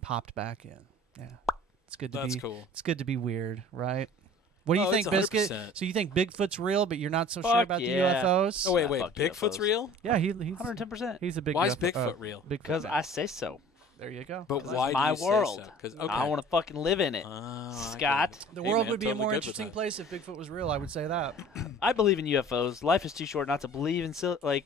popped back in. Yeah, it's good to That's be. cool. It's good to be weird, right? What do you Oh, think, it's Biscuit? 100%. So you think Bigfoot's real, but you're not so sure Fuck about yeah. the UFOs? Oh, wait, Yeah, wait. fuck Bigfoot's UFOs. real? Yeah, he's 110%. he's a big. Why is UFO Bigfoot real? Because I say so. There you go. But 'Cause why it's do my you say world. so? 'Cause- I want to fucking live in it. I Scott. get it. The Hey, world man, would be a totally more good with interesting that. place if Bigfoot was real. I would say that. I believe in UFOs. Life is too short not to believe in I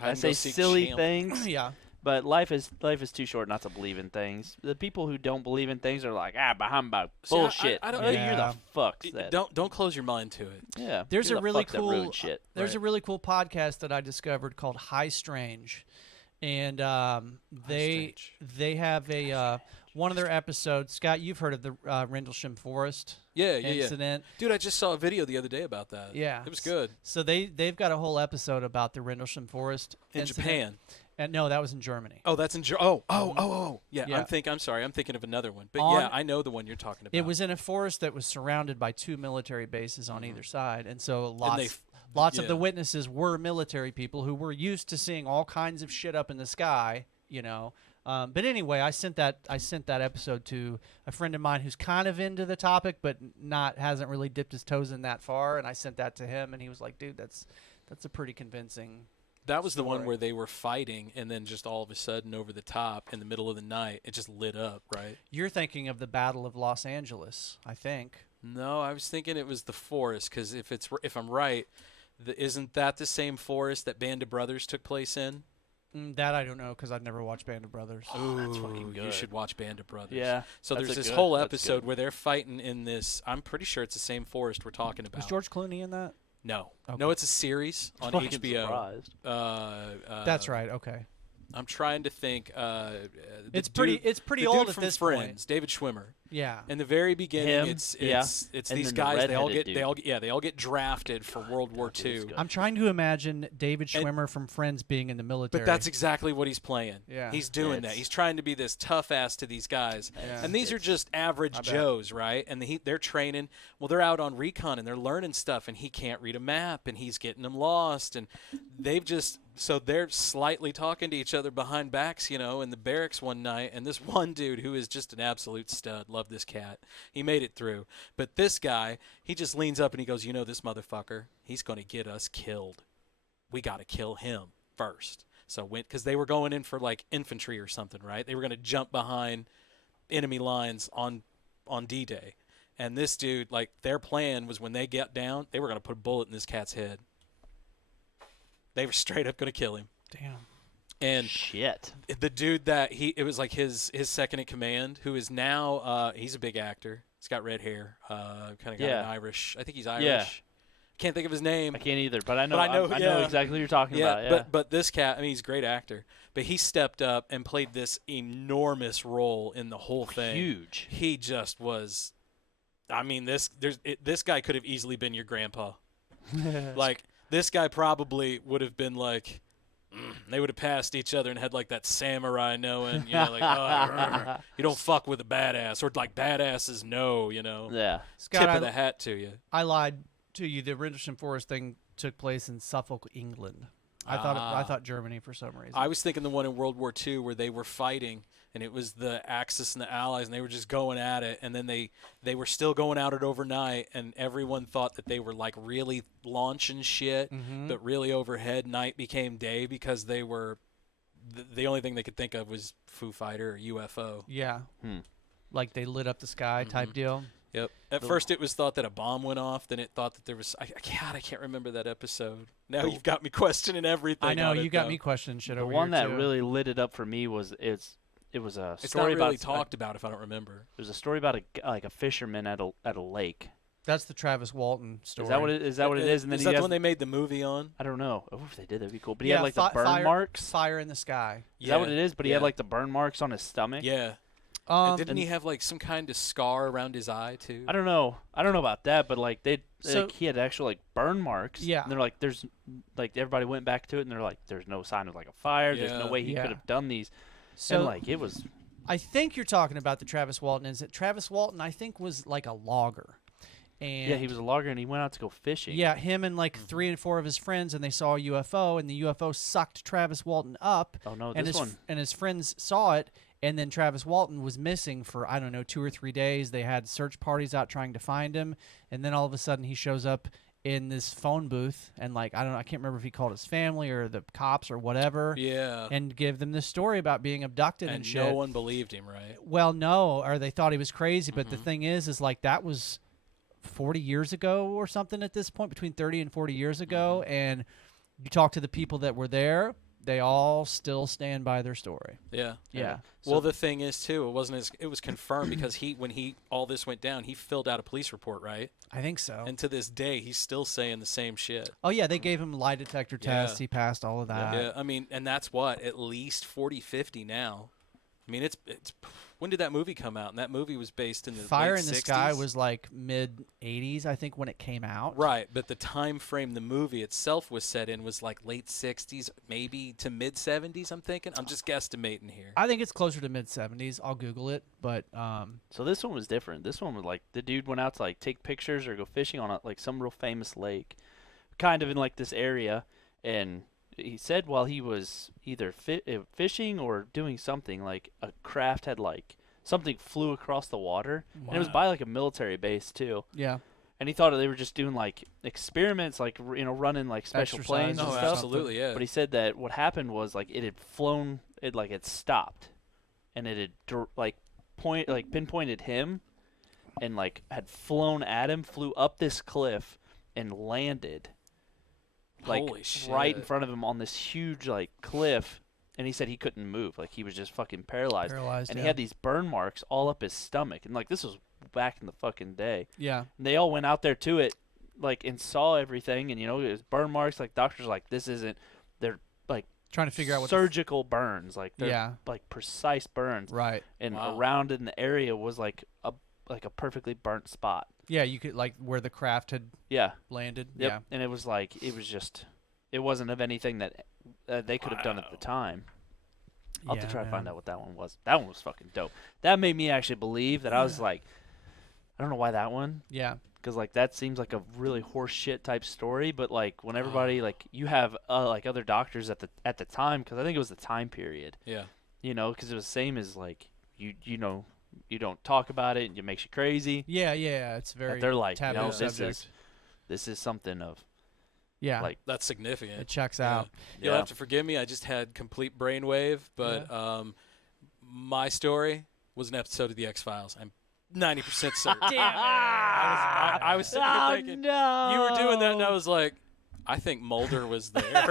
and say go seek silly champ. things, Yeah. but life is too short not to believe in things. The people who don't believe in things are like, behind by See, I- bullshit. I don't- You're Yeah. the fucks that. Don't close your mind to it. Yeah. There's you're a the really fucks that ruin cool shit. There's a Right. really cool podcast that I discovered called High Strange, and they have a one of their episodes. Scott, you've heard of the Rendlesham Forest Yeah. incident? Dude, I just saw a video the other day about that. Yeah, It was good. So they've got a whole episode about the Rendlesham Forest In incident. Japan. And no, that was in Germany. Oh, that's in Oh. Yeah, Yeah. I'm sorry. I'm thinking of another one. But On- yeah, I know the one you're talking about. It was in a forest that was surrounded by 2 military bases on either side, and so they lots of yeah. the witnesses were military people who were used to seeing all kinds of shit up in the sky, But anyway, I sent that episode to a friend of mine who's kind of into the topic, but hasn't really dipped his toes in that far, and I sent that to him, and he was like, "Dude, that's a pretty convincing." That was the one story. where they were fighting, and then just all of a sudden, over the top, in the middle of the night, it just lit up, right? You're thinking of the Battle of Los Angeles, I think. No, I was thinking it was the forest, because if I'm right, isn't that the same forest that Band of Brothers took place in? That I don't know because I've never watched Band of Brothers. Ooh, that's fucking you good. should watch Band of Brothers. Yeah. So that's there's a this good- whole that's episode good. where they're fighting in this. I'm pretty sure it's the same forest we're talking about. Was George Clooney in that? No, Okay. no, it's a series on Fucking HBO. surprised. That's right. Okay. I'm trying to think. It's pretty the old dude at from this Friends, point. David Schwimmer. Yeah. In the very beginning, Him? it's Yeah. it's And these then the guys. They all redheaded get they all get drafted for World War that dude's II. good. I'm trying to imagine David And- Schwimmer from Friends being in the military. But that's exactly what he's playing. Yeah. He's doing that. It's- He's trying to be this tough ass to these guys. Yeah. And these are just average I bet. Joes, right? And they're training. Well, they're out on recon and they're learning stuff, and he can't read a map, and he's getting them lost. And so they're slightly talking to each other behind backs, in the barracks one night. And this one dude who is just an absolute stud, love this cat. He made it through. But this guy, he just leans up and he goes, this motherfucker, he's going to get us killed. We got to kill him first. So because they were going in for like infantry or something, right? They were going to jump behind enemy lines on D-Day. And this dude, like their plan was when they get down, they were going to put a bullet in this cat's head. They were straight up going to kill him. Damn. And Shit. the dude it was like his second in command, who is now he's a big actor. He's got red hair, kind of got an Irish. I think he's Irish. Can't think of his name. I can't either, but I know. I know, I know yeah. exactly what you're talking about. Yeah. But this cat, I mean, he's a great actor, but he stepped up and played this enormous role in the whole thing. Huge. He just was. I mean, this guy could have easily been your grandpa. Like, this guy probably would have been like, they would have passed each other and had like that samurai knowing, you know, like, oh, you don't fuck with a badass, or like badasses know, you know. Yeah. Scott, Tip of the hat to you. I lied to you. The Richardson Forest thing took place in Suffolk, England. I thought Germany for some reason. I was thinking the one in World War II where they were fighting, and it was the Axis and the Allies, and they were just going at it, and then they were still going at it overnight, and everyone thought that they were like really launching shit, but really overhead night became day because they were the only thing they could think of was Foo Fighter or UFO. Yeah. Like they lit up the sky type deal. Yep. At first, it was thought that a bomb went off. Then it thought that there was. I can't remember that episode. Now you've got me questioning everything. I know on you it, got though. me questioning shit The over one here, that too. really lit it up for me was it was a It's story not really about talked about if I don't remember. It was a story about a fisherman at a lake. That's the Travis Walton story. Is that what it is? And then is he that the has, one they made the movie on? I don't know. Oh, if they did, that'd be cool. But he Yeah, had like the burn fire, marks. Fire in the sky. Is that what it is? But he had like the burn marks on his stomach. Yeah. And didn't he have like some kind of scar around his eye too? I don't know about that, but like So- like, he had actual like burn marks. Yeah. And they're like, there's like everybody went back to it, and they're like, there's no sign of like a fire. There's no way he Yeah. could have done these. So And like it was. I think you're talking about the Travis Walton. Is it Travis Walton? I think was like a logger. And Yeah, he was a logger, and he went out to go fishing. Yeah, him and like 3 and 4 of his friends, and they saw a UFO, and the UFO sucked Travis Walton up. Oh no, and this his one. and his friends saw it, and then Travis Walton was missing for I don't know 2 or 3 days. They had search parties out trying to find him, and then all of a sudden he shows up in this phone booth, and like I can't remember if he called his family or the cops or whatever. Yeah. And give them this story about being abducted and shit. no one believed him, right? Well, no, or they thought he was crazy. But the thing is like that was 40 years ago or something at this point, between 30 and 40 years ago. And you talk to the people that were there, they all still stand by their story. Yeah. Yeah. Well, the thing is too, it was confirmed because when all this went down, he filled out a police report, right? I think so. And to this day, he's still saying the same shit. Oh, yeah, they gave him lie detector tests. He passed all of that. Yeah, I mean, and that's what, at least 40, 50 now. I mean, it's when did that movie come out? And that movie was based in the Fire late in the 60s? Sky was like mid-'80s, I think, when it came out. Right, but the time frame the movie itself was set in was like late 60s, maybe to mid-70s, I'm thinking. I'm just guesstimating here. I think it's closer to mid-70s. I'll Google it, but So this one was different. This one was like the dude went out to like take pictures or go fishing on like some real famous lake, kind of in like this area, and he said while he was either fishing or doing something, like a craft had like something flew across the water, and it was by like a military base too. yeah. And he thought they were just doing like experiments, like running like special Exercise planes and or Oh, stuff. absolutely, yeah. But he said that what happened was like it had flown, it stopped, and it had pinpointed him, and like had flown at him, flew up this cliff, and landed. Like Holy shit. right in front of him on this huge like cliff, and he said he couldn't move, like he was just fucking paralyzed. And yeah. he had these burn marks all up his stomach, and like this was back in the fucking day. Yeah. And they all went out there to it, like, and saw everything, and you know it was burn marks. Like doctors were like, this isn't. They're like Trying to figure out what surgical burns, like they're like precise burns. Right. And Wow. around in the area was like a perfectly burnt spot. Yeah, you could like where the craft had Yeah. landed. Yep. Yeah. And it was like it wasn't of anything that they could have done at the time. I'll have to try to find out what that one was. That one was fucking dope. That made me actually believe that I was like, I don't know why that one. Yeah. Because like that seems like a really horse shit type story, but like when everybody like you have like other doctors at the time, because I think it was the time period. Yeah. You know, because it was the same as like you know you don't talk about it and it makes you crazy. Yeah, yeah, it's very They're like, taboo no, subject. this is something of Yeah. like That's significant. It checks Yeah. out. You'll Yeah. have to forgive me. I just had complete brainwave, but my story was an episode of the X-Files. I'm 90% certain. Damn it. I was sitting here thinking, no. you were doing that, and I was like, I think Mulder was there.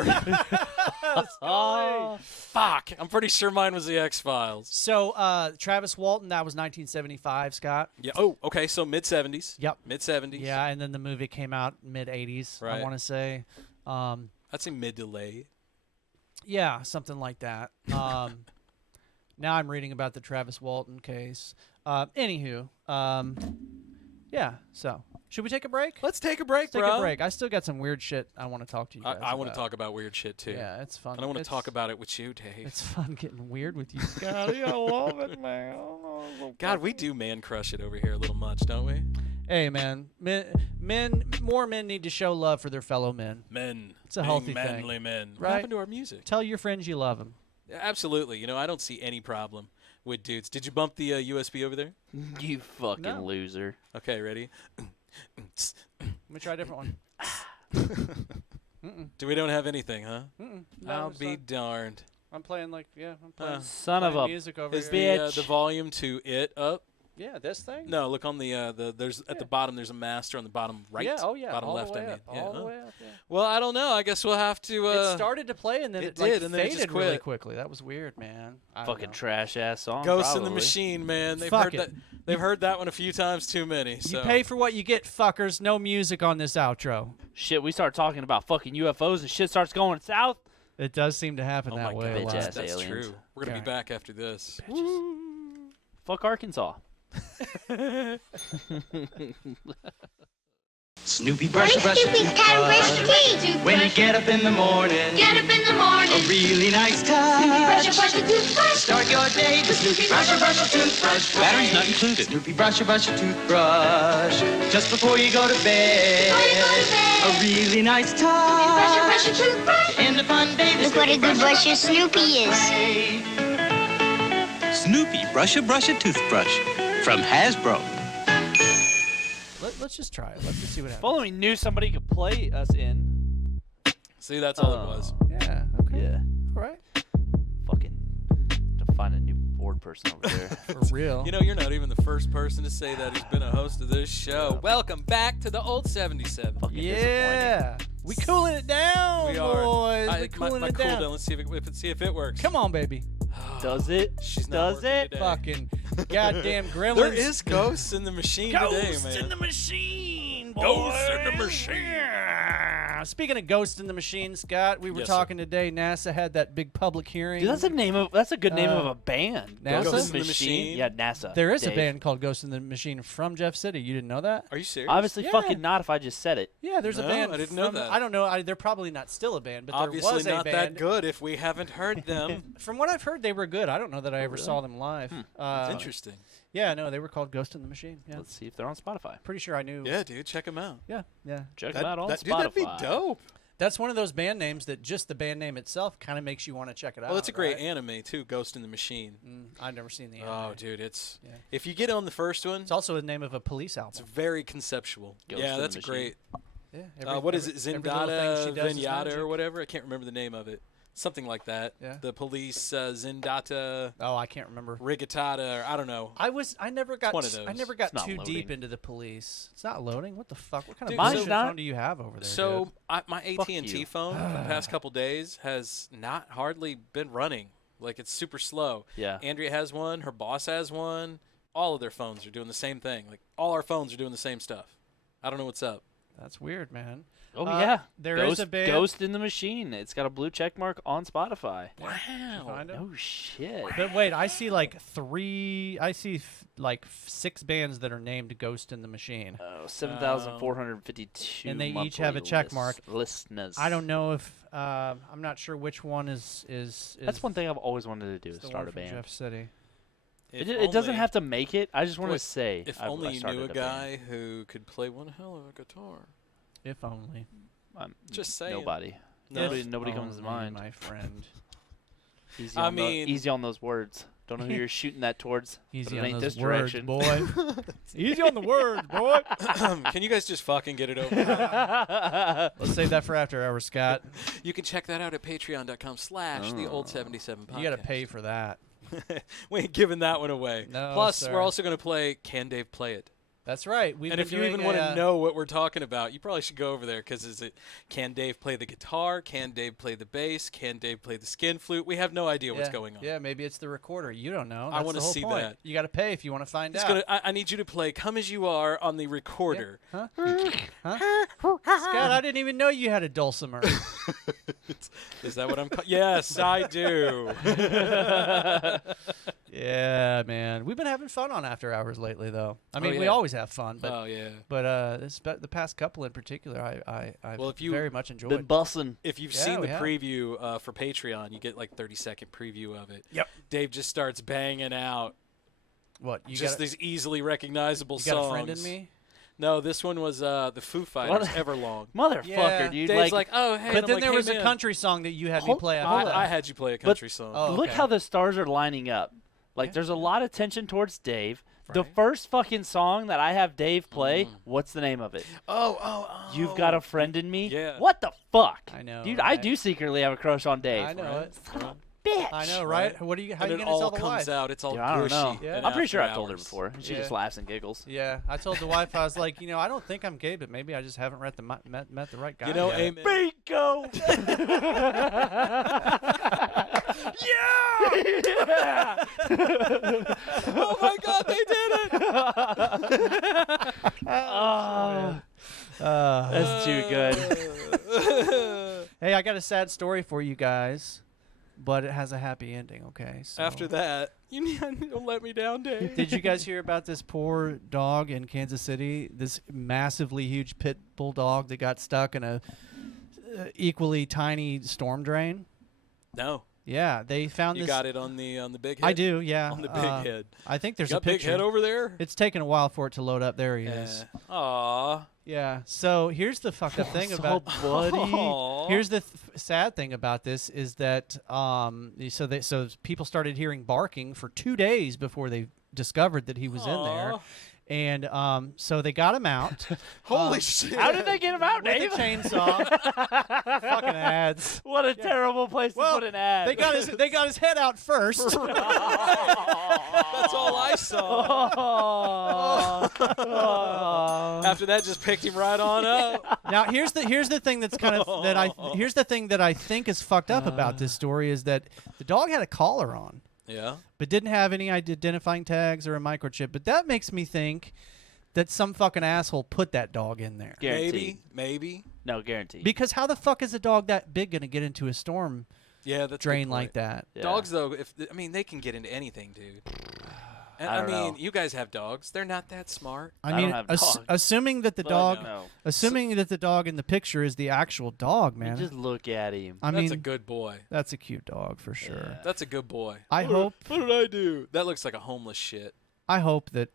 Oh. Fuck. Fuck! I'm pretty sure mine was the X-Files. So Travis Walton, that was 1975, Scott. Yeah. Oh, okay. So mid-70s. Yep. Mid-70s. Yeah, and then the movie came out mid-80s, I Right. want to say. I'd say mid to late. Yeah, something like that. Now I'm reading about the Travis Walton case. Anywho, yeah, so should we take a break? Let's take a break, Take bro. a break. I still got some weird shit I want to talk to you guys I want to about. talk about weird shit, too. Yeah, it's fun. And I want to It's- talk about it with you, Dave. It's fun getting weird with you, Scotty. I love it, man. God, we do man crush it over here a little much, don't we? Hey, man. More men need to show love for their fellow men. Men. It's a being healthy thing. manly men. What Right. happened to our music? Tell your friends you love them. Yeah, absolutely. You know, I don't see any problem with dudes. Did you bump the USB over there? You fucking No. loser. Okay, ready? Let me try a different one. We don't have anything, huh? No, I'll it's be not. darned. I'm playing I'm playing, Son of playing a music over Is here. the volume to it up? Yeah, this thing? No, look on the there's at the bottom. There's a master on the bottom right. Yeah, oh yeah. Bottom all left. the way I mean. up, Yeah, all the huh? way up, yeah. Well, I don't know. I guess we'll have to. It started to play and then it it like did, and then it just faded really quit. quickly. That was weird, man. I don't Fucking know. trash ass song. Ghost in the probably. Machine, man. They've Fuck heard it. that. They've heard that one a few times too many. You So. pay for what you get, fuckers. No music on this outro. Shit, we start talking about fucking UFOs and shit starts going south. It does seem to happen Oh that my way God, a lot. Bitch-ass that's aliens. true. We're gonna be Alright. back after this. Fuck Arkansas. Snoopy brush, brush your teeth. When you get up in the morning, a really nice touch. Start your day with Snoopy brush your toothbrush. Batteries not included. Snoopy brush your toothbrush. Just before you go to bed. A really nice touch. In the fun day. Look what a good brusher Snoopy is. Snoopy brush your toothbrush from Hasbro. Let's just try it. Let's just see what If happens. only we knew somebody could play us in. See, that's all it was. Yeah. Okay. Yeah. All right. Fucking to find a new board person over there. For real. You know, you're not even the first person to say that who's been a host of this show. Welcome back to the old 77. Fucking yeah. We cooling it down, We are. boys. I- We cooling my it cool down. down. Let's see if it works. Come on, baby. Does it? She's not Does working it? today. Fucking goddamn gremlins. There is ghosts in the machine today, man. machine, boys. Ghosts in the machine. Yeah. Speaking of ghosts in the machine, Scott, we were Yes, sir. talking today. NASA had that big public hearing. Dude, that's a good name of a band. NASA? Ghost in the Machine. Yeah, NASA. There is Dave. a band called Ghost in the Machine from Jeff City. You didn't know that? Are you serious? Obviously, Yeah. fucking not if I just said it. Yeah, there's No, a band. I didn't know from- that. I don't know. They're probably not still a band, but Obviously there was a not band. that good if we haven't heard them. From what I've heard, they were good. I don't know that I ever saw them live. That's interesting. Yeah, no, they were called Ghost in the Machine. Yeah, Let's see if they're on Spotify. pretty sure I knew. Yeah, dude, check them out. yeah, yeah. Check them out on Dude, Spotify. that'd be dope. That's one of those band names that just the band name itself kind of makes you want to check it out. Well, it's a great right? anime too, Ghost in the Machine. I've never seen the anime. Oh, dude, it's Yeah. if you get on the first one, It's also the name of a police it's album. very conceptual. Ghost yeah, in the that's a Machine. great. Yeah. What is it? every little thing she Zendata, does is Vinyata, magic. or whatever? I can't remember the name of it. Something like that. Yeah. The police Zendata, Oh, I can't remember. Rigatata, or I don't know. I never got. one of I those. never got It's not too loading. deep into the police. It's not loading. What the fuck? What kind Dude, of so- bullshit Mine's phone do you have over there? So dude? my AT&T you. phone for the past couple days has not hardly been running. Like it's super slow. Yeah. Andrea has one. Her boss has one. All of their phones are doing the same thing. Like all our phones are doing the same stuff. I don't know what's up. That's weird, man. Oh Uh, yeah, there is Ghost, a band- Ghost in the Machine. It's got a blue check mark on Spotify. Wow. Find 'em? No shit. But wait, I see like three. I see like 6 bands that are named Ghost in the Machine. 7,452. And they each monthly have a check mark. Listeners. I don't know if I'm not sure which one is. That's one thing I've always wanted to do: is is the start one a from band. Jeff City. It doesn't only- have to make it. I just want Boy, to say. If I only you started knew a band. guy who could play one hell of a guitar. If only. Just saying. Nobody. No. Nobody comes to Only, mind. my friend. Easy I on mean- easy on those words. Don't know who you're shooting that towards. Easy but it on ain't those this words, direction. boy. Easy on the words, boy. Can you guys just fucking get it over with? Let's save that for after hours, Scott. You can check that out at patreon.com/the-old77 podcast. You got to pay for that. We ain't giving that one away. No, Plus, sir. we're also going to play Can Dave Play It? That's right. We've And been if you doing even want to know what we're talking about, you probably should go over there because can Dave play the guitar? Can Dave play the bass? Can Dave play the skin flute? We have no idea what's going on. Yeah, maybe it's the recorder. You don't know. I want wanna to see point. that. You got to pay if you want to find out. I need you to play "Come as You Are" on the recorder. Huh? Scott, I didn't even know you had a dulcimer. Is that what I'm? Yes, I do. Yeah, man. We've been having fun on After Hours lately, though. I mean, we always have fun, but the past couple in particular, I've very much enjoyed. Been bussin'. If you've seen the preview for Patreon, you get like 30-second preview of it. Yep. Dave just starts banging out. What? These easily recognizable songs. You got a friend in me? No, this one was the Foo Fighters, Everlong. Motherfucker, dude. Dave's like, oh, hey. But then there was a country song that you had me play. I had you play a country song. Oh, okay. Look how the stars are lining up. Like, there's a lot of tension towards Dave. Right. The first fucking song that I have Dave play, what's the name of it? Oh. You've Got a Friend in Me? Yeah. What the fuck? I know. Dude, I do secretly have a crush on Dave. I know it. Son of a bitch. I know, right? What are you? How and are you it gonna tell all the comes wife? out. It's all Dude, I don't know. gushy. Yeah. I'm pretty sure After I've told her Hours. before. She just laughs and giggles. Yeah, I told the wife, I was like, I don't think I'm gay, but maybe I just haven't met the right guy. You know, yet. amen. Bingo! Yeah! Oh my God, they did it! That's too good. Hey, I got a sad story for you guys, but it has a happy ending. Okay. So. After that, you don't let me down, Dave. Did you guys hear about this poor dog in Kansas City? This massively huge pit bull dog that got stuck in a equally tiny storm drain? No. Yeah, they found You this. got it on the big head? I do, yeah. On the big head. I think there's You a got big picture. head over there? It's taken a while for it to load up. There he is. Aw. Yeah. So here's the fucked up thing about Aw. Here's the sad thing about this is that so people started hearing barking for 2 days before they discovered that he was in there. And so they got him out. Holy shit. How did they get him out, with Dave? a chainsaw. Fucking ads. What a terrible place to put an ad. They got his head out first. That's all I saw. After that, just picked him right on up. Now here's the thing that's kind of here's the thing that I think is fucked up about this story is that the dog had a collar on. Yeah. But didn't have any identifying tags or a microchip. But that makes me think that some fucking asshole put that dog in there. Guaranteed. Maybe. No, guaranteed. Because how the fuck is a dog that big going to get into a storm drain like that? Yeah. Dogs, though, they can get into anything, dude. And, I don't know. you guys have dogs. They're not that smart. I mean, don't have dogs. assuming that the dog, no. assuming that the dog in the picture is the actual dog, man. Just look at him. I That's mean, a good boy. That's a cute dog for sure. Yeah. That's a good boy. I hope. What did I do? That looks like a homeless shit. I hope that,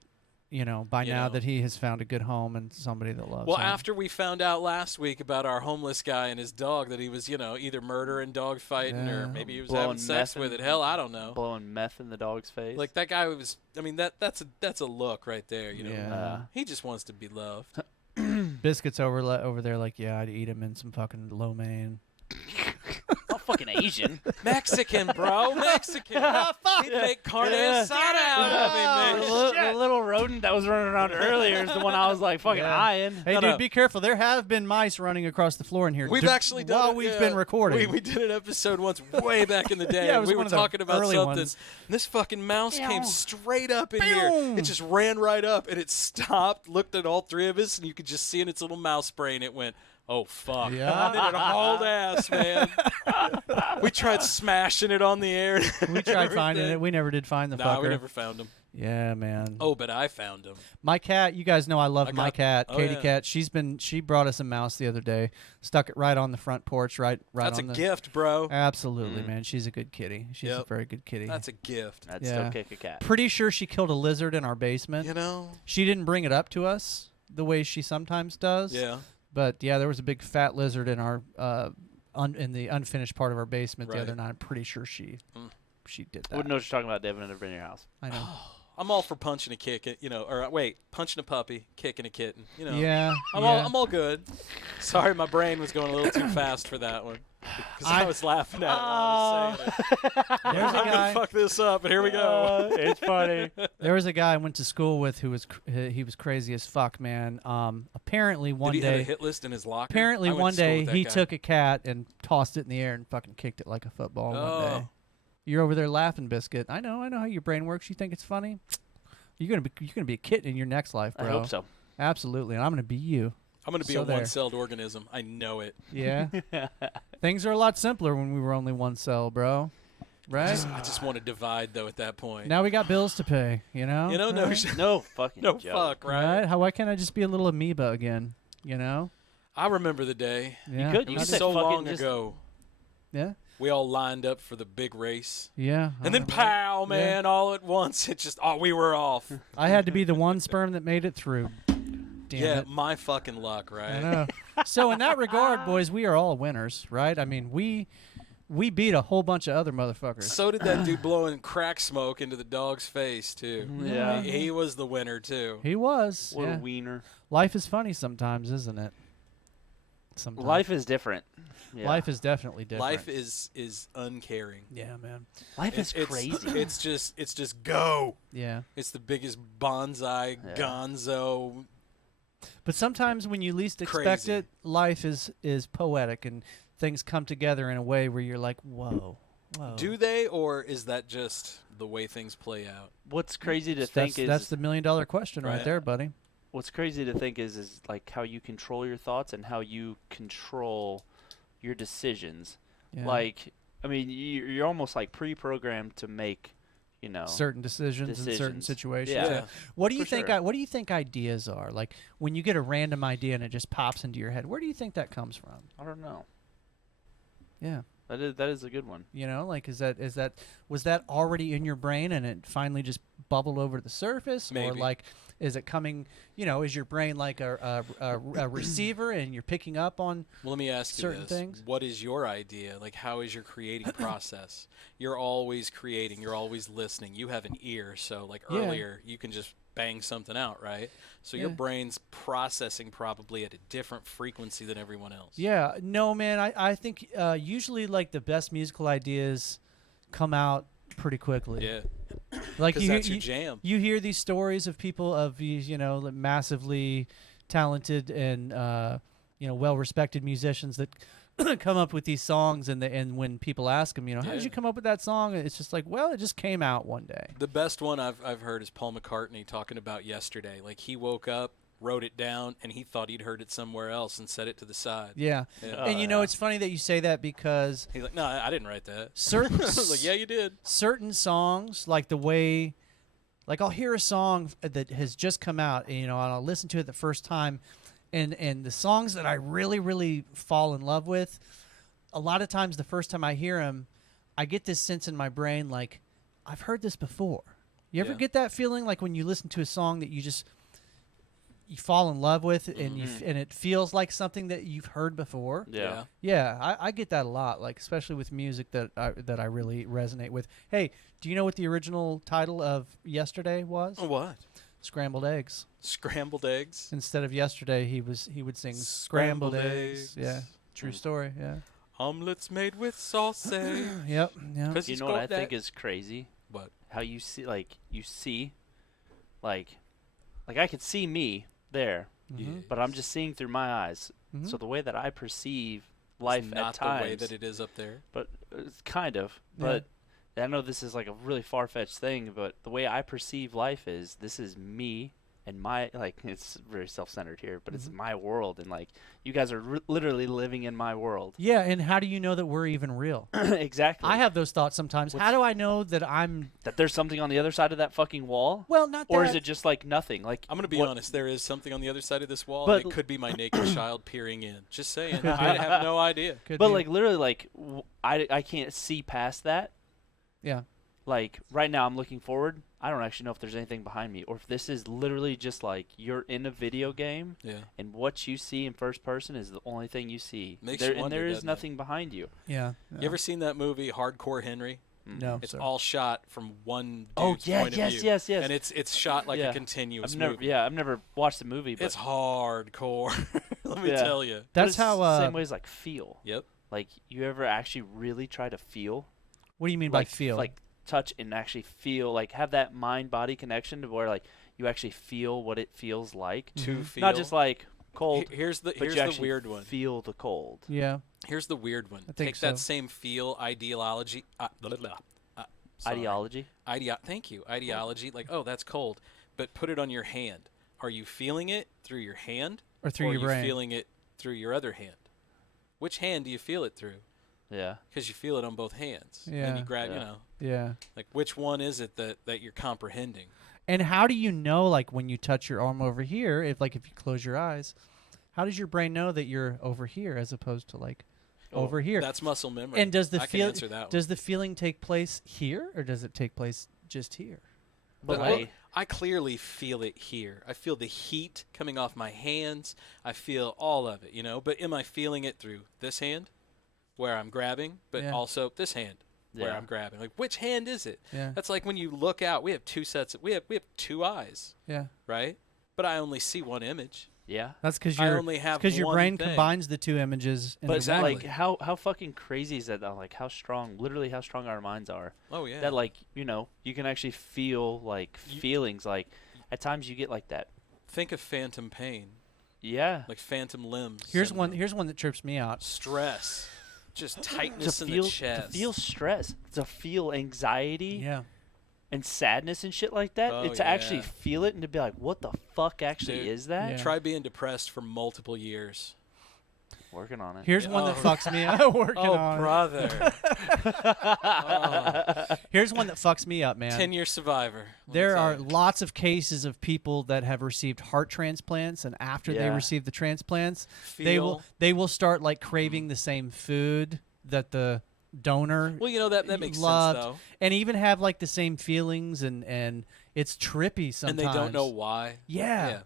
by now that he has found a good home and somebody that loves him. Well, after we found out last week about our homeless guy and his dog that he was, either murdering, dog fighting, or maybe he was having sex with it. Hell, I don't know. Blowing meth in the dog's face. Like that guy was. I mean, that's a look right there. Yeah. He just wants to be loved. Biscuit's over there like, yeah, I'd eat him in some fucking lo mein. Not fucking Asian. Mexican, bro. Mexican. He'd make carne asada out of him, man. The little rodent that was running around earlier is the one I was like fucking eyeing. Hey, dude, be careful. There have been mice running across the floor in here. We've actually done while it, we've been recording. We did an episode once way back in the day. Yeah, it was we one were of the talking about early something. ones. And this fucking mouse came straight up in here. It just ran right up, and it stopped, looked at all three of us, and you could just see in its little mouse brain, it went, oh, fuck. Yeah. And then it hauled ass, man. We tried smashing it on the air. We tried finding it. We never did find the fucker. No, we never found him. Yeah, man. Oh, but I found him. My cat, you guys know I love my cat, oh, Katie yeah. Cat. She brought us a mouse the other day, stuck it right on the front porch, right That's on a the gift, bro. Absolutely, man. She's a good kitty. She's a very good kitty. That's a gift. I'd still kick a cat. Pretty sure she killed a lizard in our basement. She didn't bring it up to us the way she sometimes does. Yeah. But yeah, there was a big fat lizard in our in the unfinished part of our basement the other night. I'm pretty sure she did that. Wouldn't know what you're talking about, Devin. I've never been in your house. I know. I'm all for punching a kick, punching a puppy, kicking a kitten. Yeah. I'm all good. Sorry, my brain was going a little too fast for that one. Because I was laughing at it while I was saying it. There's a I'm guy. gonna fuck this up, and here we go. It's funny. There was a guy I went to school with who was he was crazy as fuck, man. Apparently one Did he have day a hit list in his locker? Apparently I went one to school day with that he guy. took a cat and tossed it in the air and fucking kicked it like a football one day. You're over there laughing, Biscuit. I know how your brain works. You think it's funny? You're gonna be a kitten in your next life, bro. I hope so. Absolutely, and I'm gonna be you. I'm gonna be So a there. one-celled organism. I know it. Yeah. Things are a lot simpler when we were only one cell, bro. Right? I just want to divide though. At that point, Now we got bills to pay. no, Right? No fucking no joke. fuck, right? Why can't I just be a little amoeba again? I remember the day. Yeah. could. It You was could so fucking long just- ago. Yeah. We all lined up for the big race, Yeah. and then pow, man! All at once, it just we were off. I had to be the one sperm that made it through. Damn yeah, it. my fucking luck, right? I know. So in that regard, boys, we are all winners, right? I mean, we beat a whole bunch of other motherfuckers. So did that dude blowing crack smoke into the dog's face too. Yeah. he was the winner too. He was. What yeah. a wiener. Life is funny sometimes, isn't it? Sometimes. Life is different. Yeah. Life is definitely different. Life is uncaring. Yeah, man. Life is It's crazy. It's just go. Yeah. It's the biggest bonsai gonzo. But sometimes when you least expect Crazy. it, life is poetic and things come together in a way where you're like, whoa. Do they, or is that just the way things play out? What's crazy to that's, think is that's the $1 million question right Right. there, buddy. what's crazy to think is like how you control your thoughts and how you control your decisions. Yeah. Like, I mean, you're almost like pre-programmed to make, certain decisions in certain decisions. situations. Yeah. What do you For think? sure. What do you think ideas are? Like when you get a random idea and it just pops into your head. Where do you think that comes from? I don't know. Yeah. That is a good one. Like was that already in your brain and it finally just bubbled over to the surface, or Maybe. like is it coming? Is your brain like a receiver and you're picking up on? Well, let me ask you Certain this. things? What is your idea? Like, how is your creating process? You're always creating. You're always listening. You have an ear, so like Yeah. earlier, you can just bang something out, right? So your Yeah. brain's processing probably at a different frequency than everyone else. Yeah, no, man. I think usually like the best musical ideas come out pretty quickly. Yeah. Like 'Cause that's your jam. You hear these stories of people of these, like massively talented and well-respected musicians that come up with these songs, and when people ask them, how did Yeah. you come up with that song? It's just like, well, it just came out one day. The best one I've heard is Paul McCartney talking about yesterday. Like, he woke up, wrote it down, and he thought he'd heard it somewhere else and set it to the side. Yeah, Yeah. and it's funny that you say that because He's like, no, I didn't write that. certain I was like, yeah, you did. certain songs, like the way, like I'll hear a song that has just come out, and I'll listen to it the first time, and the songs that I really, really fall in love with, a lot of times the first time I hear them, I get this sense in my brain like, I've heard this before. You ever Yeah. get that feeling like when you listen to a song that you fall in love with, and and it feels like something that you've heard before? Yeah. Yeah, I get that a lot, like especially with music that I really resonate with. Hey, do you know what the original title of Yesterday was? What? Scrambled Eggs. Scrambled eggs? Instead of Yesterday, he would sing Scrambled Scrambled Eggs. eggs. Yeah, true story. Yeah. Omelets made with sausage. Yep. Yeah. 'Cause You he's know what I got think that- is crazy? What? How you see, like I could see me there, Mhm. but I'm just seeing through my eyes. Mhm. So the way that I perceive life It's not at times, the way that it is up there. but it's kind of. Yeah. But I know this is like a really far-fetched thing, but the way I perceive life is this is me and my, like, it's very self-centered here, but it's Mhm. my world, and like you guys are literally living in my world. Yeah, and how do you know that we're even real? Exactly. I have those thoughts sometimes. How do I know that I'm? that there's something on the other side of that fucking wall, Well, not or that. is it just like nothing? Like I'm going to be what- honest. There is something on the other side of this wall. But and it could be my naked child peering in. Just saying. Could be. I have no idea. Could But be. like literally, like I can't see past that. yeah. Like right now, I'm looking forward. I don't actually know if there's anything behind me, or if this is literally just like you're in a video game, Yeah. and what you see in first person is the only thing you see. Makes there, you wonder, and there is doesn't it? nothing behind you. Yeah. You ever seen that movie Hardcore Henry? No, It's sir. all shot from one Oh, dude's yeah, point yes, of view. yes, yes. And it's shot like Yeah. a continuous I've never, movie. yeah, I've never watched the movie, but It's hardcore. Let me Yeah. tell you. but That's it's how. the same way as like feel. Yep. Like you ever actually really try to feel? What do you mean like by feel? Like touch and actually feel, like have that mind body connection to where like you actually feel what it feels like. To feel. Not just like cold. Here's the but here's you the actually weird one. Feel the cold. yeah. Here's the weird one. I think Take that so. same feel ideology. Sorry. Ideology. Thank you. Ideology. Like, oh, that's cold. But put it on your hand. Are you feeling it through your hand? Or through or your are brain? you feeling it through your other hand? Which hand do you feel it through? Yeah. Because you feel it on both hands. Yeah. And you grab, Yeah. Yeah. like which one is it that you're comprehending? And how do you know, like, when you touch your arm over here, if you close your eyes, how does your brain know that you're over here as opposed to like over here? That's muscle memory. And does the I can feel answer that one. does the feeling take place here or does it take place just here? But Well, I clearly feel it here. I feel the heat coming off my hands. I feel all of it, But am I feeling it through this hand, where I'm grabbing, but Yeah. also this hand, where Yeah. I'm grabbing? Like, which hand is it? Yeah. That's like when you look out. We have we have two eyes, Yeah. right? But I only see one image. yeah. That's because I only have your one brain thing. combines the two images. Into But Exactly. like how fucking crazy is that though? Like how strong, literally how strong our minds are. Oh yeah. That like, you can actually feel like feelings, like at times you get like that. Think of phantom pain, Yeah. like phantom limbs. Here's one. syndrome. Here's one that trips me out. Stress, just tightness to in feel the chest. to feel stress, to feel anxiety Yeah. and sadness and shit like that. Oh, To actually yeah. feel it and to be like, what the fuck actually Dude. is that? Yeah. Try being depressed for multiple years. Working on it. Here's Yeah. one that Oh. fucks me up. Working Oh, on it. brother. Oh. Here's one that fucks me up, man. 10-year survivor. Let me There tell are you. lots of cases of people that have received heart transplants, and after they Yeah. receive the transplants, Feel. they will start like craving the same food that the donor Well, that makes loved, sense, though. and even have like the same feelings, and it's trippy sometimes. And they don't know why. Yeah.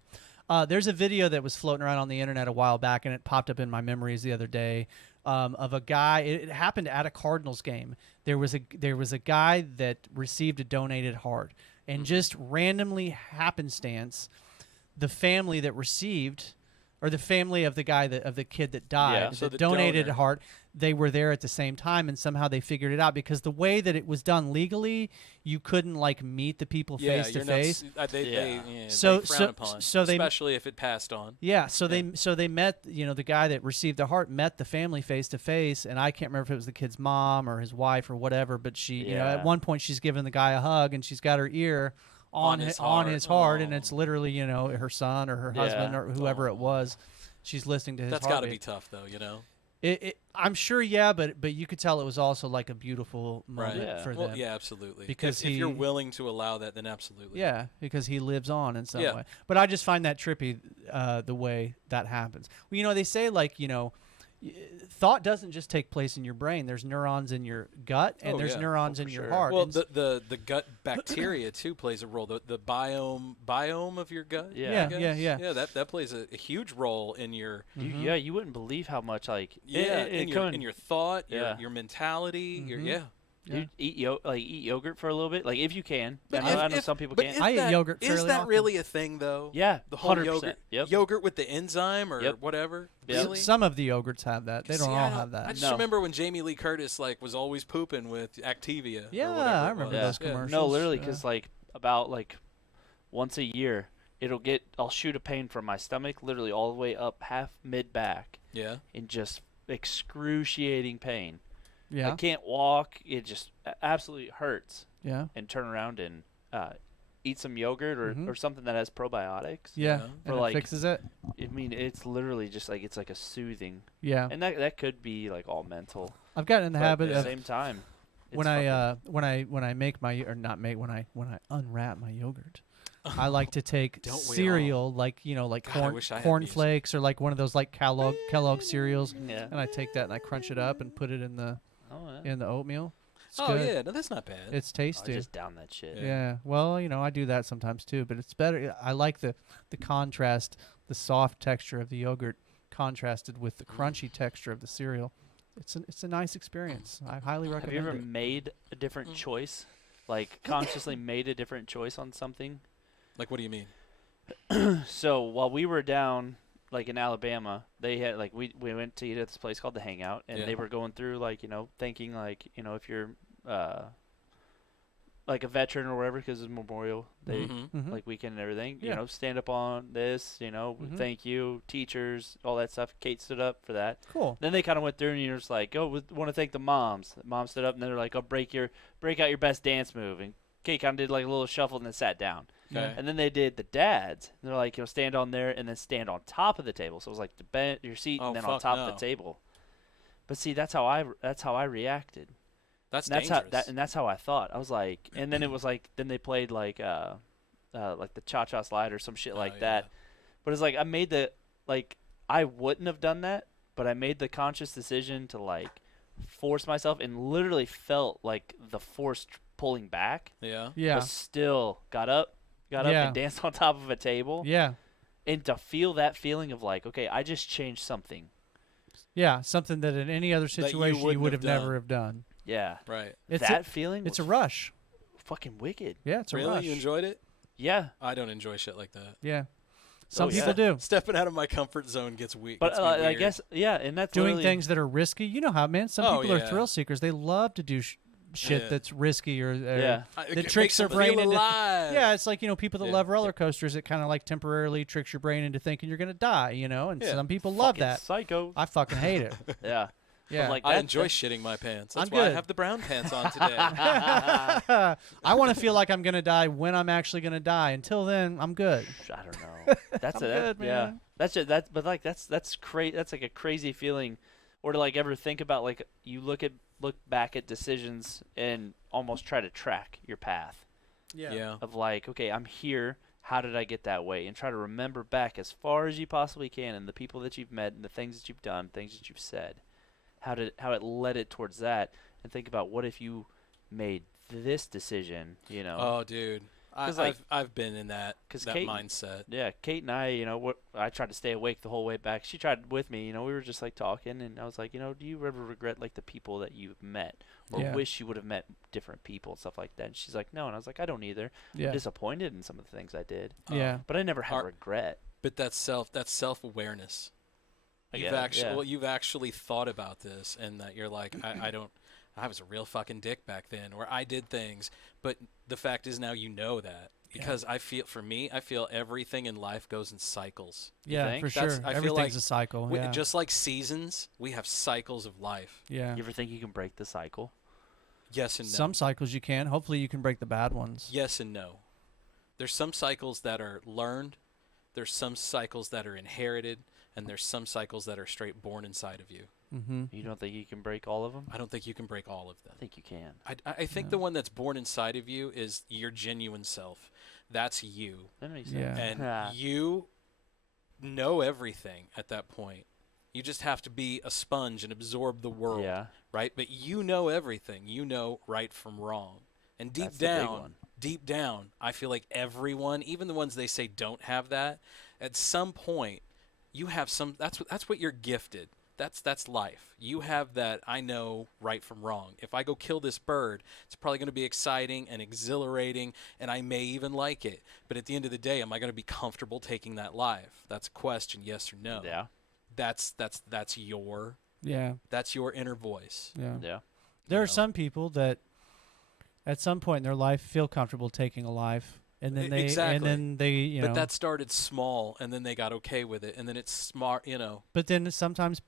There's a video that was floating around on the internet a while back, and it popped up in my memories the other day, of a guy. It happened at a Cardinals game. There was a guy that received a donated heart, and just randomly happenstance, the family that received, or the family of the guy of the kid that died, Yeah. So that the donated donor. a heart, they were there at the same time, and somehow they figured it out, because the way that it was done legally, you couldn't like meet the people Yeah, face to you're not face. they So- frown so- upon, so they- especially if it passed on. Yeah, so they met, the guy that received the heart met the family face to face, and I can't remember if it was the kid's mom or his wife or whatever, but she, Yeah. at one point she's giving the guy a hug, and she's got her ear on his heart, and it's literally, her son or her husband Yeah. or whoever it was. She's listening to his That's got to heartbeat. be tough, though. I'm sure, yeah, but you could tell it was also like a beautiful moment Yeah. for Well, them. yeah, absolutely. Because if you're he- willing to allow that, then absolutely. Yeah, because he lives on in some Yeah. way. But I just find that trippy, the way that happens. Well, they say thought doesn't just take place in your brain. There's neurons in your gut, and Oh, there's yeah. neurons Oh, in for your sure. heart. Well, And the gut bacteria too plays a role. The biome of your gut. Yeah. I guess. Yeah. Yeah, that plays a huge role in your Yeah, you wouldn't believe how much like in your thought, Yeah. your mentality, your Dude, eat yogurt for a little bit, like if you can. But I know if- some people but can't. is I eat that- yogurt Is fairly that often. really a thing, though? Yeah, the whole 100%. yogurt, Yep. yogurt with the enzyme or Yep. whatever. Yep. Really? Some of the yogurts have that. They don't See, all I have that. I just No. remember when Jamie Lee Curtis was always pooping with Activia. Yeah, or whatever I it remember was. those Yeah. commercials. No, literally, Yeah. because about once a year, I'll shoot a pain from my stomach, literally all the way up half mid back, Yeah. in just excruciating pain. Yeah, I can't walk. It just absolutely hurts. yeah, And turn around and eat some yogurt Mhm. or something that has probiotics. yeah. Yeah. And For, it like- fixes it. I mean, it's literally just it's like a soothing, Yeah, and that could be all mental. I've gotten in the But habit at the of same time, it's when fucking- I make my or not make when I unwrap my yogurt. I like to take Don't we cereal, like God, I wish I had corn music. flakes, or like one of those Kellogg cereals, yeah. and I take that and I crunch it up and put it in the Oh, yeah. oatmeal. It's Oh good. yeah, no, that's not bad. It's I tasty. just down that shit. Yeah. Well, I do that sometimes too, but it's better. I like the contrast, the soft texture of the yogurt contrasted with the crunchy texture of the cereal. it's a nice experience. I highly recommend Have you ever it. made a different choice? Like consciously made a different choice on something? Like, what do you mean? So while we were down, like in Alabama, they had like we went to eat at this place called the Hangout, and they were going through like thinking like if you're like a veteran or whatever, because it's Memorial Day like weekend and everything, stand up on this, thank you, teachers, all that stuff. Kate stood up for that. Cool. Then they kind of went through, and you're just like, oh, we want to thank the moms. The mom stood up, and they're like, oh, break out your best dance move, and Kate kind of did like a little shuffle and then sat down. Okay. And then they did the dads. And they're like, stand on there and then stand on top of the table. So it was like your seat and then on top of the table. But see, that's how I reacted. That's and dangerous. that's how I thought. I was like, and then it was like, then they played like the cha-cha slide or some shit like that. Yeah. But it's like I wouldn't have done that, but I made the conscious decision to like force myself and literally felt like the force pulling back. Yeah. Yeah. But still got up and danced on top of a table. Yeah. And to feel that feeling of like, okay, I just changed something. Yeah, something that in any other situation you would have never have done. Yeah. Right. That feeling It's was a rush. fucking wicked. Yeah, it's a rush. Really? You enjoyed it? Yeah. I don't enjoy shit like that. Yeah. Some yeah. people do. Stepping out of my comfort zone gets weak. But I guess, yeah, and that's Doing literally- things that are risky. You know how, man, some Oh, people are yeah. thrill seekers. They love to do shit that's risky or Yeah. that tricks their brain into. alive. Yeah, it's like, people that Yeah. love roller coasters, it kind of like temporarily tricks your brain into thinking you're going to die, and Yeah. some people love Fucking that. psycho. I fucking hate it. Yeah. Yeah. But like I that- enjoy that- shitting my pants. That's I'm why I good. have the brown pants on today. I want to feel like I'm going to die when I'm actually going to die. Until then, I'm good. I don't know. That's I'm good, yeah. man. That's it. But like that's crazy. That's like a crazy feeling, or to like ever think about like you look back at decisions and almost try to track your path. Yeah. Of like, okay, I'm here. How did I get that way? And try to remember back as far as you possibly can, and the people that you've met, and the things that you've done, things that you've said, how it led it towards that, and think about what if you made this decision. Oh, dude. I've been in that mindset. Yeah, Kate and I, I tried to stay awake the whole way back. She tried with me. We were just like talking, and I was like, do you ever regret like the people that you've met, or wish you would have met different people and stuff like that? And she's like, no, and I was like, I don't either. Yeah. I'm disappointed in some of the things I did. Yeah. But I never had regret. But that's self-awareness. You've actually thought about this, and that you're like, I was a real fucking dick back then, or I did things. But the fact is now you know that. Because I feel everything in life goes in cycles. Yeah, for sure. Everything's a cycle. Yeah. Just like seasons, we have cycles of life. Yeah. You ever think you can break the cycle? Yes and no. Some cycles you can. Hopefully you can break the bad ones. Yes and no. There's some cycles that are learned. There's some cycles that are inherited. And there's some cycles that are straight born inside of you. Mm-hmm. You don't think you can break all of them? I don't think you can break all of them. I think you can. I think the one that's born inside of you is your genuine self. That's you. That makes Yeah. sense. And you know everything at that point. You just have to be a sponge and absorb the world. Yeah. Right? But you know everything. You know right from wrong. And That's the big one. deep down, I feel like everyone, even the ones they say don't have that, at some point, you have some. That's what you're gifted. That's life. You have that. I know right from wrong. If I go kill this bird, it's probably going to be exciting and exhilarating, and I may even like it. But at the end of the day, am I going to be comfortable taking that life? That's a question. Yes or no. Yeah. That's your. Yeah. That's your inner voice. Yeah. Yeah. There are some people that, at some point in their life, feel comfortable taking a life, and then they, But that started small, and then they got okay with it, and then it's smart, But then sometimes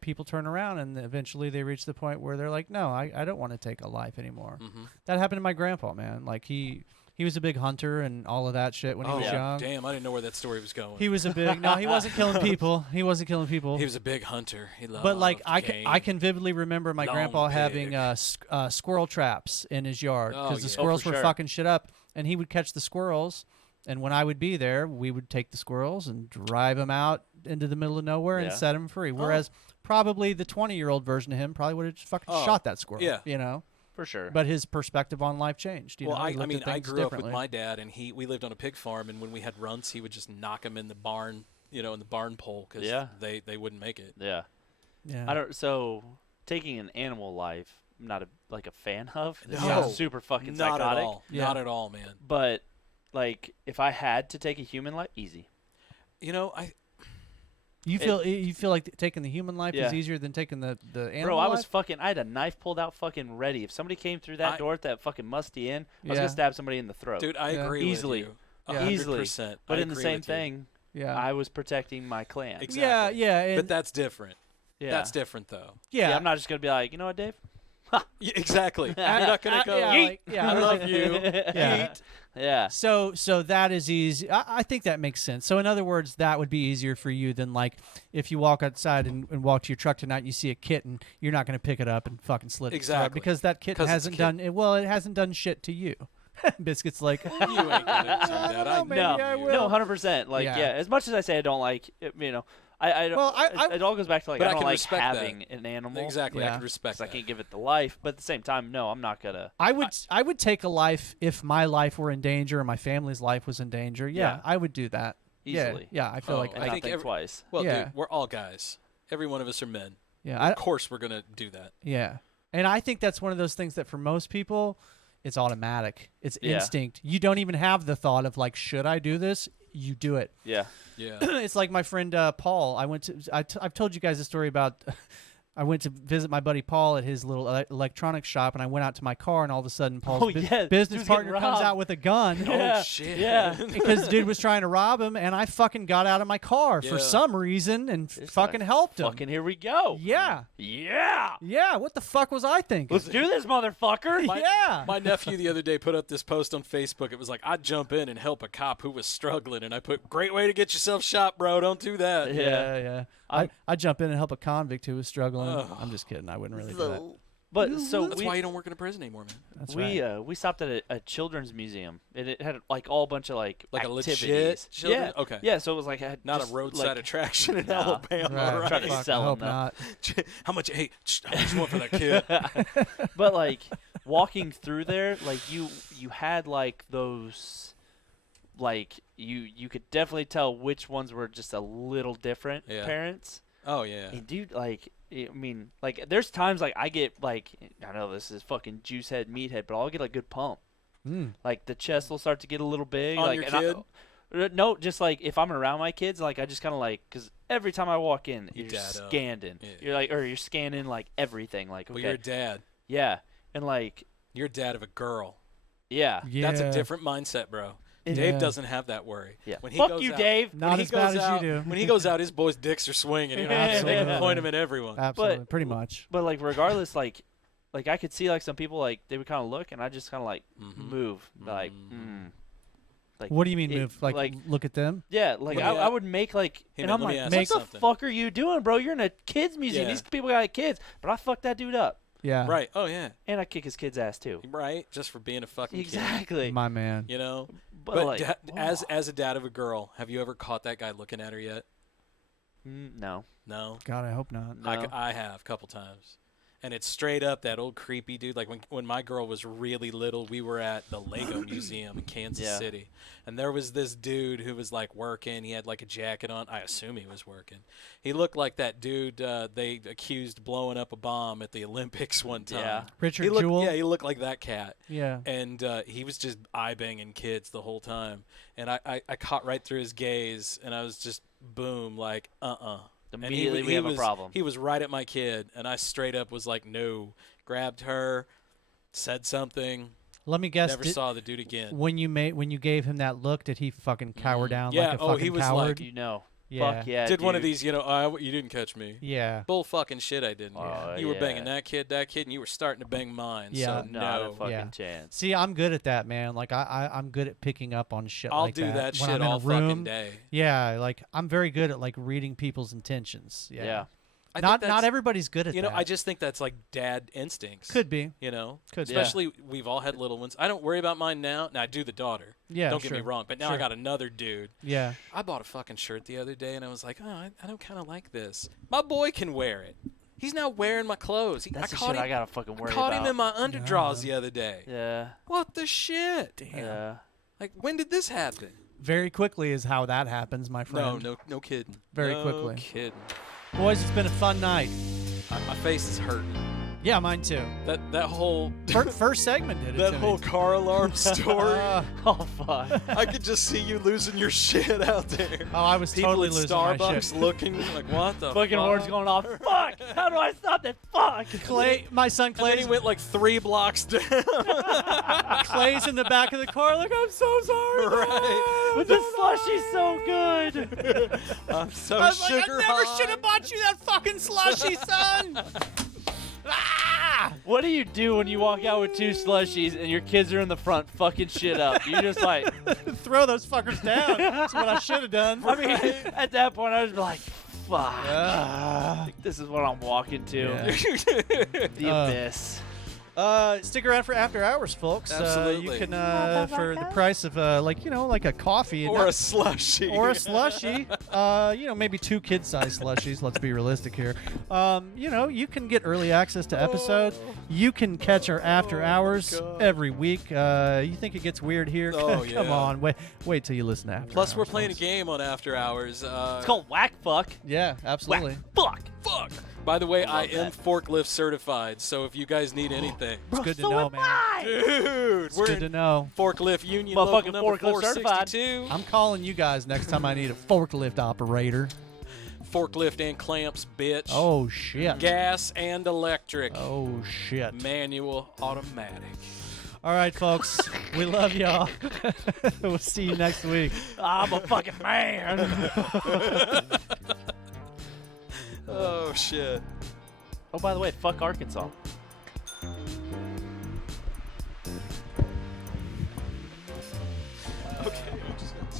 people turn around, and eventually they reach the point where they're like, no, I don't want to take a life anymore. Mm-hmm. That happened to my grandpa, man. Like he was a big hunter and all of that shit when he was young. Damn, I didn't know where that story was going. He was a big no, he wasn't killing people. He wasn't killing people. He was a big hunter. He loved But like I game. can vividly remember my Long grandpa having pig. squirrel traps in his yard because the yeah. squirrels for were sure. fucking shit up, and he would catch the squirrels. And when I would be there, we would take the squirrels and drive them out into the middle of nowhere and Yeah. set them free. Whereas probably the 20-year-old version of him probably would have just fucking shot that squirrel. Yeah. For sure. But his perspective on life changed. He I looked mean, at I things grew up with differently. my dad, and we lived on a pig farm, and when we had runts, he would just knock them in the barn, in the barn pole because they wouldn't make it. Yeah. Yeah. I don't. So taking an animal life, I'm not a fan of. It No. sounds super fucking Not psychotic. at all. Yeah. Not at all, man. But like, if I had to take a human life, easy. You know, You feel like taking the human life is easier than taking the animal Bro, I was life? fucking. I had a knife pulled out, fucking ready. If somebody came through that door with that fucking musty end, I was Yeah. gonna stab somebody in the throat. dude, I agree easily, with you. 100%. easily. But I in the agree same with you. thing, Yeah. I was protecting my clan. Exactly. Yeah, and But that's different. Yeah. That's different, though. yeah. I'm not just gonna be like, you know what, Dave? Yeah, exactly. You're not gonna go. like, yeah, I love you. Yeah. Eat. Yeah. So that is easy. I think that makes sense. So in other words, that would be easier for you than like if you walk outside and walk to your truck tonight and you see a kitten, you're not going to pick it up and fucking slit it. Exactly. Because that kitten 'Cause it's a hasn't done it. Well, it hasn't done shit to you. Biscuit's like, You ain't gonna do that. I maybe know I you. will. No, 100%. Like, Yeah. yeah. As much as I say I don't like, you know, I don't. Well, it all goes back to like But I I don't can like respect having that. an animal. Exactly. I Yeah. can respect 'Cause I that. can't give it the life, but at the same time, no, I'm not gonna. I would take a life if my life were in danger or my family's life was in danger. Yeah, Yeah. I would do that. Easily. Yeah, I feel Oh, like And I not think think twice. Well, Yeah. dude, we're all guys. Every one of us are men. yeah, Of course, we're gonna do that. yeah. And I think that's one of those things that for most people, it's automatic. It's Yeah. instinct. You don't even have the thought of like, should I do this? You do it. Yeah. Yeah. It's like my friend Paul. I've told you guys a story about. I went to visit my buddy Paul at his little electronics shop, and I went out to my car, and all of a sudden, Paul's business dude's partner getting comes robbed. out with a gun. Yeah. Oh shit. Yeah. Because the dude was trying to rob him, and I fucking got out of my car for Yeah. some reason and It's fucking like, helped him. Fucking here we go. Yeah. Yeah. Yeah, what the fuck was I thinking? Let's do this, motherfucker. Yeah. My nephew the other day put up this post on Facebook. It was like, I'd jump in and help a cop who was struggling. And I put, great way to get yourself shot, bro. Don't do that. Yeah. I'd jump in and help a convict who was struggling. I'm just kidding. I wouldn't really do that. But so That's why you don't work in a prison anymore, man. That's we right. we stopped at a children's museum, and it had like all bunch of like Like a legit activities. children? Yeah. Okay. Yeah. So it was like Not just, a roadside like, attraction in Nah. Alabama, Right. right? Trying to Fuck, sell I hope them, though. not. How much? Hey, how much you want for that kid? But like walking through there, like you had like those, like you could definitely tell which ones were just a little different Yeah. parents. Oh yeah. And dude, like, I mean, like, there's times like I get like, I know this is fucking juice head, meathead, but I'll get a good pump. Like the chest will start to get a little big. On like, your and kid? No, just like if I'm around my kids, like I just kind of like, because every time I walk in, You you're dad up. scanning. Yeah. You're like, or you're scanning like everything. Like, okay, Well, you're a dad. yeah, and like, You're a dad of a girl. yeah, Yeah. That's a different mindset, bro. Yeah. Dave doesn't have that worry. yeah. When he Fuck goes you, out, Dave. Not when he as bad goes as out, you do. When he goes out, his boys' dicks are swinging. You know, they can Absolutely. point them at everyone. Absolutely. Pretty much. But like, regardless, like I could see like some people like they would kind of look, and I just kind of like Mhm. move, like, like. What do you mean it- move? Like look at them? Yeah, like Let me I would make like, Hey, and man, I'm let me like, ask what you the something. fuck are you doing, bro? You're in a kids museum. Yeah. These people got kids, but I fucked that dude up, Yeah. Right. Oh yeah. and I kick his kid's ass too. Right. Just for being a fucking Exactly. My man. kid. You know. But, like, as a dad of a girl, have you ever caught that guy looking at her yet? No. No. God, I hope not. No. I have a couple times. And it's straight up that old creepy dude. Like when my girl was really little, we were at the Lego Museum in Kansas Yeah. City. And there was this dude who was like working. He had like a jacket on. I assume he was working. He looked like that dude they accused blowing up a bomb at the Olympics one time. Yeah. Richard He looked, Jewell? Yeah, he looked like that cat. Yeah. And he was just eye-banging kids the whole time. And I caught right through his gaze, and I was just, boom, like, And Immediately we have a problem. He was right at my kid, and I straight up was like, no. Grabbed her, said something. Let me guess. Never saw the dude again. When you gave him that look, did he fucking cower down Yeah, like a oh, fucking he was coward? like, You know. Yeah. Fuck yeah. Did one of dude. these, you didn't catch me. Yeah. Bull fucking shit I didn't. Oh, You were banging yeah. that kid, and you were starting to bang mine. Yeah. So Not a no. fucking Yeah. chance. See, I'm good at that, man. Like I'm good at picking up on shit I'll like do that when shit I'm in all a room. fucking day. Yeah, like I'm very good at like reading people's intentions. Yeah. Yeah. I think Not that's- everybody's good at You know, that. I just think that's like dad instincts. Could be. You know, Could be. especially we've all had little ones. I don't worry about mine now. Now I do the daughter. Yeah, Don't get me sure. wrong. But now I Sure. got another dude. Yeah. I bought a fucking shirt the other day, and I was like, oh, I don't kind of like this. My boy can wear it. He's now wearing my clothes. That's the caught shit him, I gotta fucking worry caught about. him in my underdraws the other day. Yeah. What the shit? Yeah. Like, when did this happen? Very quickly is how that happens, my friend. No kidding. Very no quickly. kidding. Boys, it's been a fun night. My face is hurting. Yeah, mine too. That whole First segment did it. that to whole me. car alarm story. Oh fuck. I could just see you losing your shit out there. Oh, I was People totally at losing my Starbucks shit. looking like, what the Fucking fuck? horns going off. Fuck! How do I stop that? Fuck! Clay, my son And then Clay's, he went like 3 blocks down. Clay's in the back of the car. Like, I'm so sorry. Right. But the slushie's so good. I'm so I was like, I sugar never high. should have bought you that fucking slushie, son. What do you do when you walk out with 2 slushies and your kids are in the front fucking shit up? You just like, Throw those fuckers down. That's what I should have done. I mean, at that point I was like, fuck. This is what I'm walking to. Yeah. The abyss. Stick around for after hours, folks. Absolutely. You can for the price of like a coffee Or a slushie. or a slushie. Maybe 2 kid-sized slushies. Let's be realistic here. You can get early access to episodes. You can catch our after hours God. every week. You think it gets weird here? Oh, Come yeah. on, wait till you listen to after Plus, hours, we're playing folks. a game on After Hours. It's called Whack Fuck. Yeah, absolutely. Whack Fuck. Fuck. By the way, I love am that. forklift certified, so if you guys need anything. It's good to so know, am man. I. Dude, It's we're good in to know. forklift union Motherfucking local number forklift certified. 462. I'm calling you guys next time I need a forklift operator. Forklift and clamps, bitch. Oh shit. Gas and electric. Oh shit. Manual, automatic. All right, folks. We love y'all. We'll see you next week. I'm a fucking man. Oh, shit. Oh, by the way, fuck Arkansas. Okay, I'm just gonna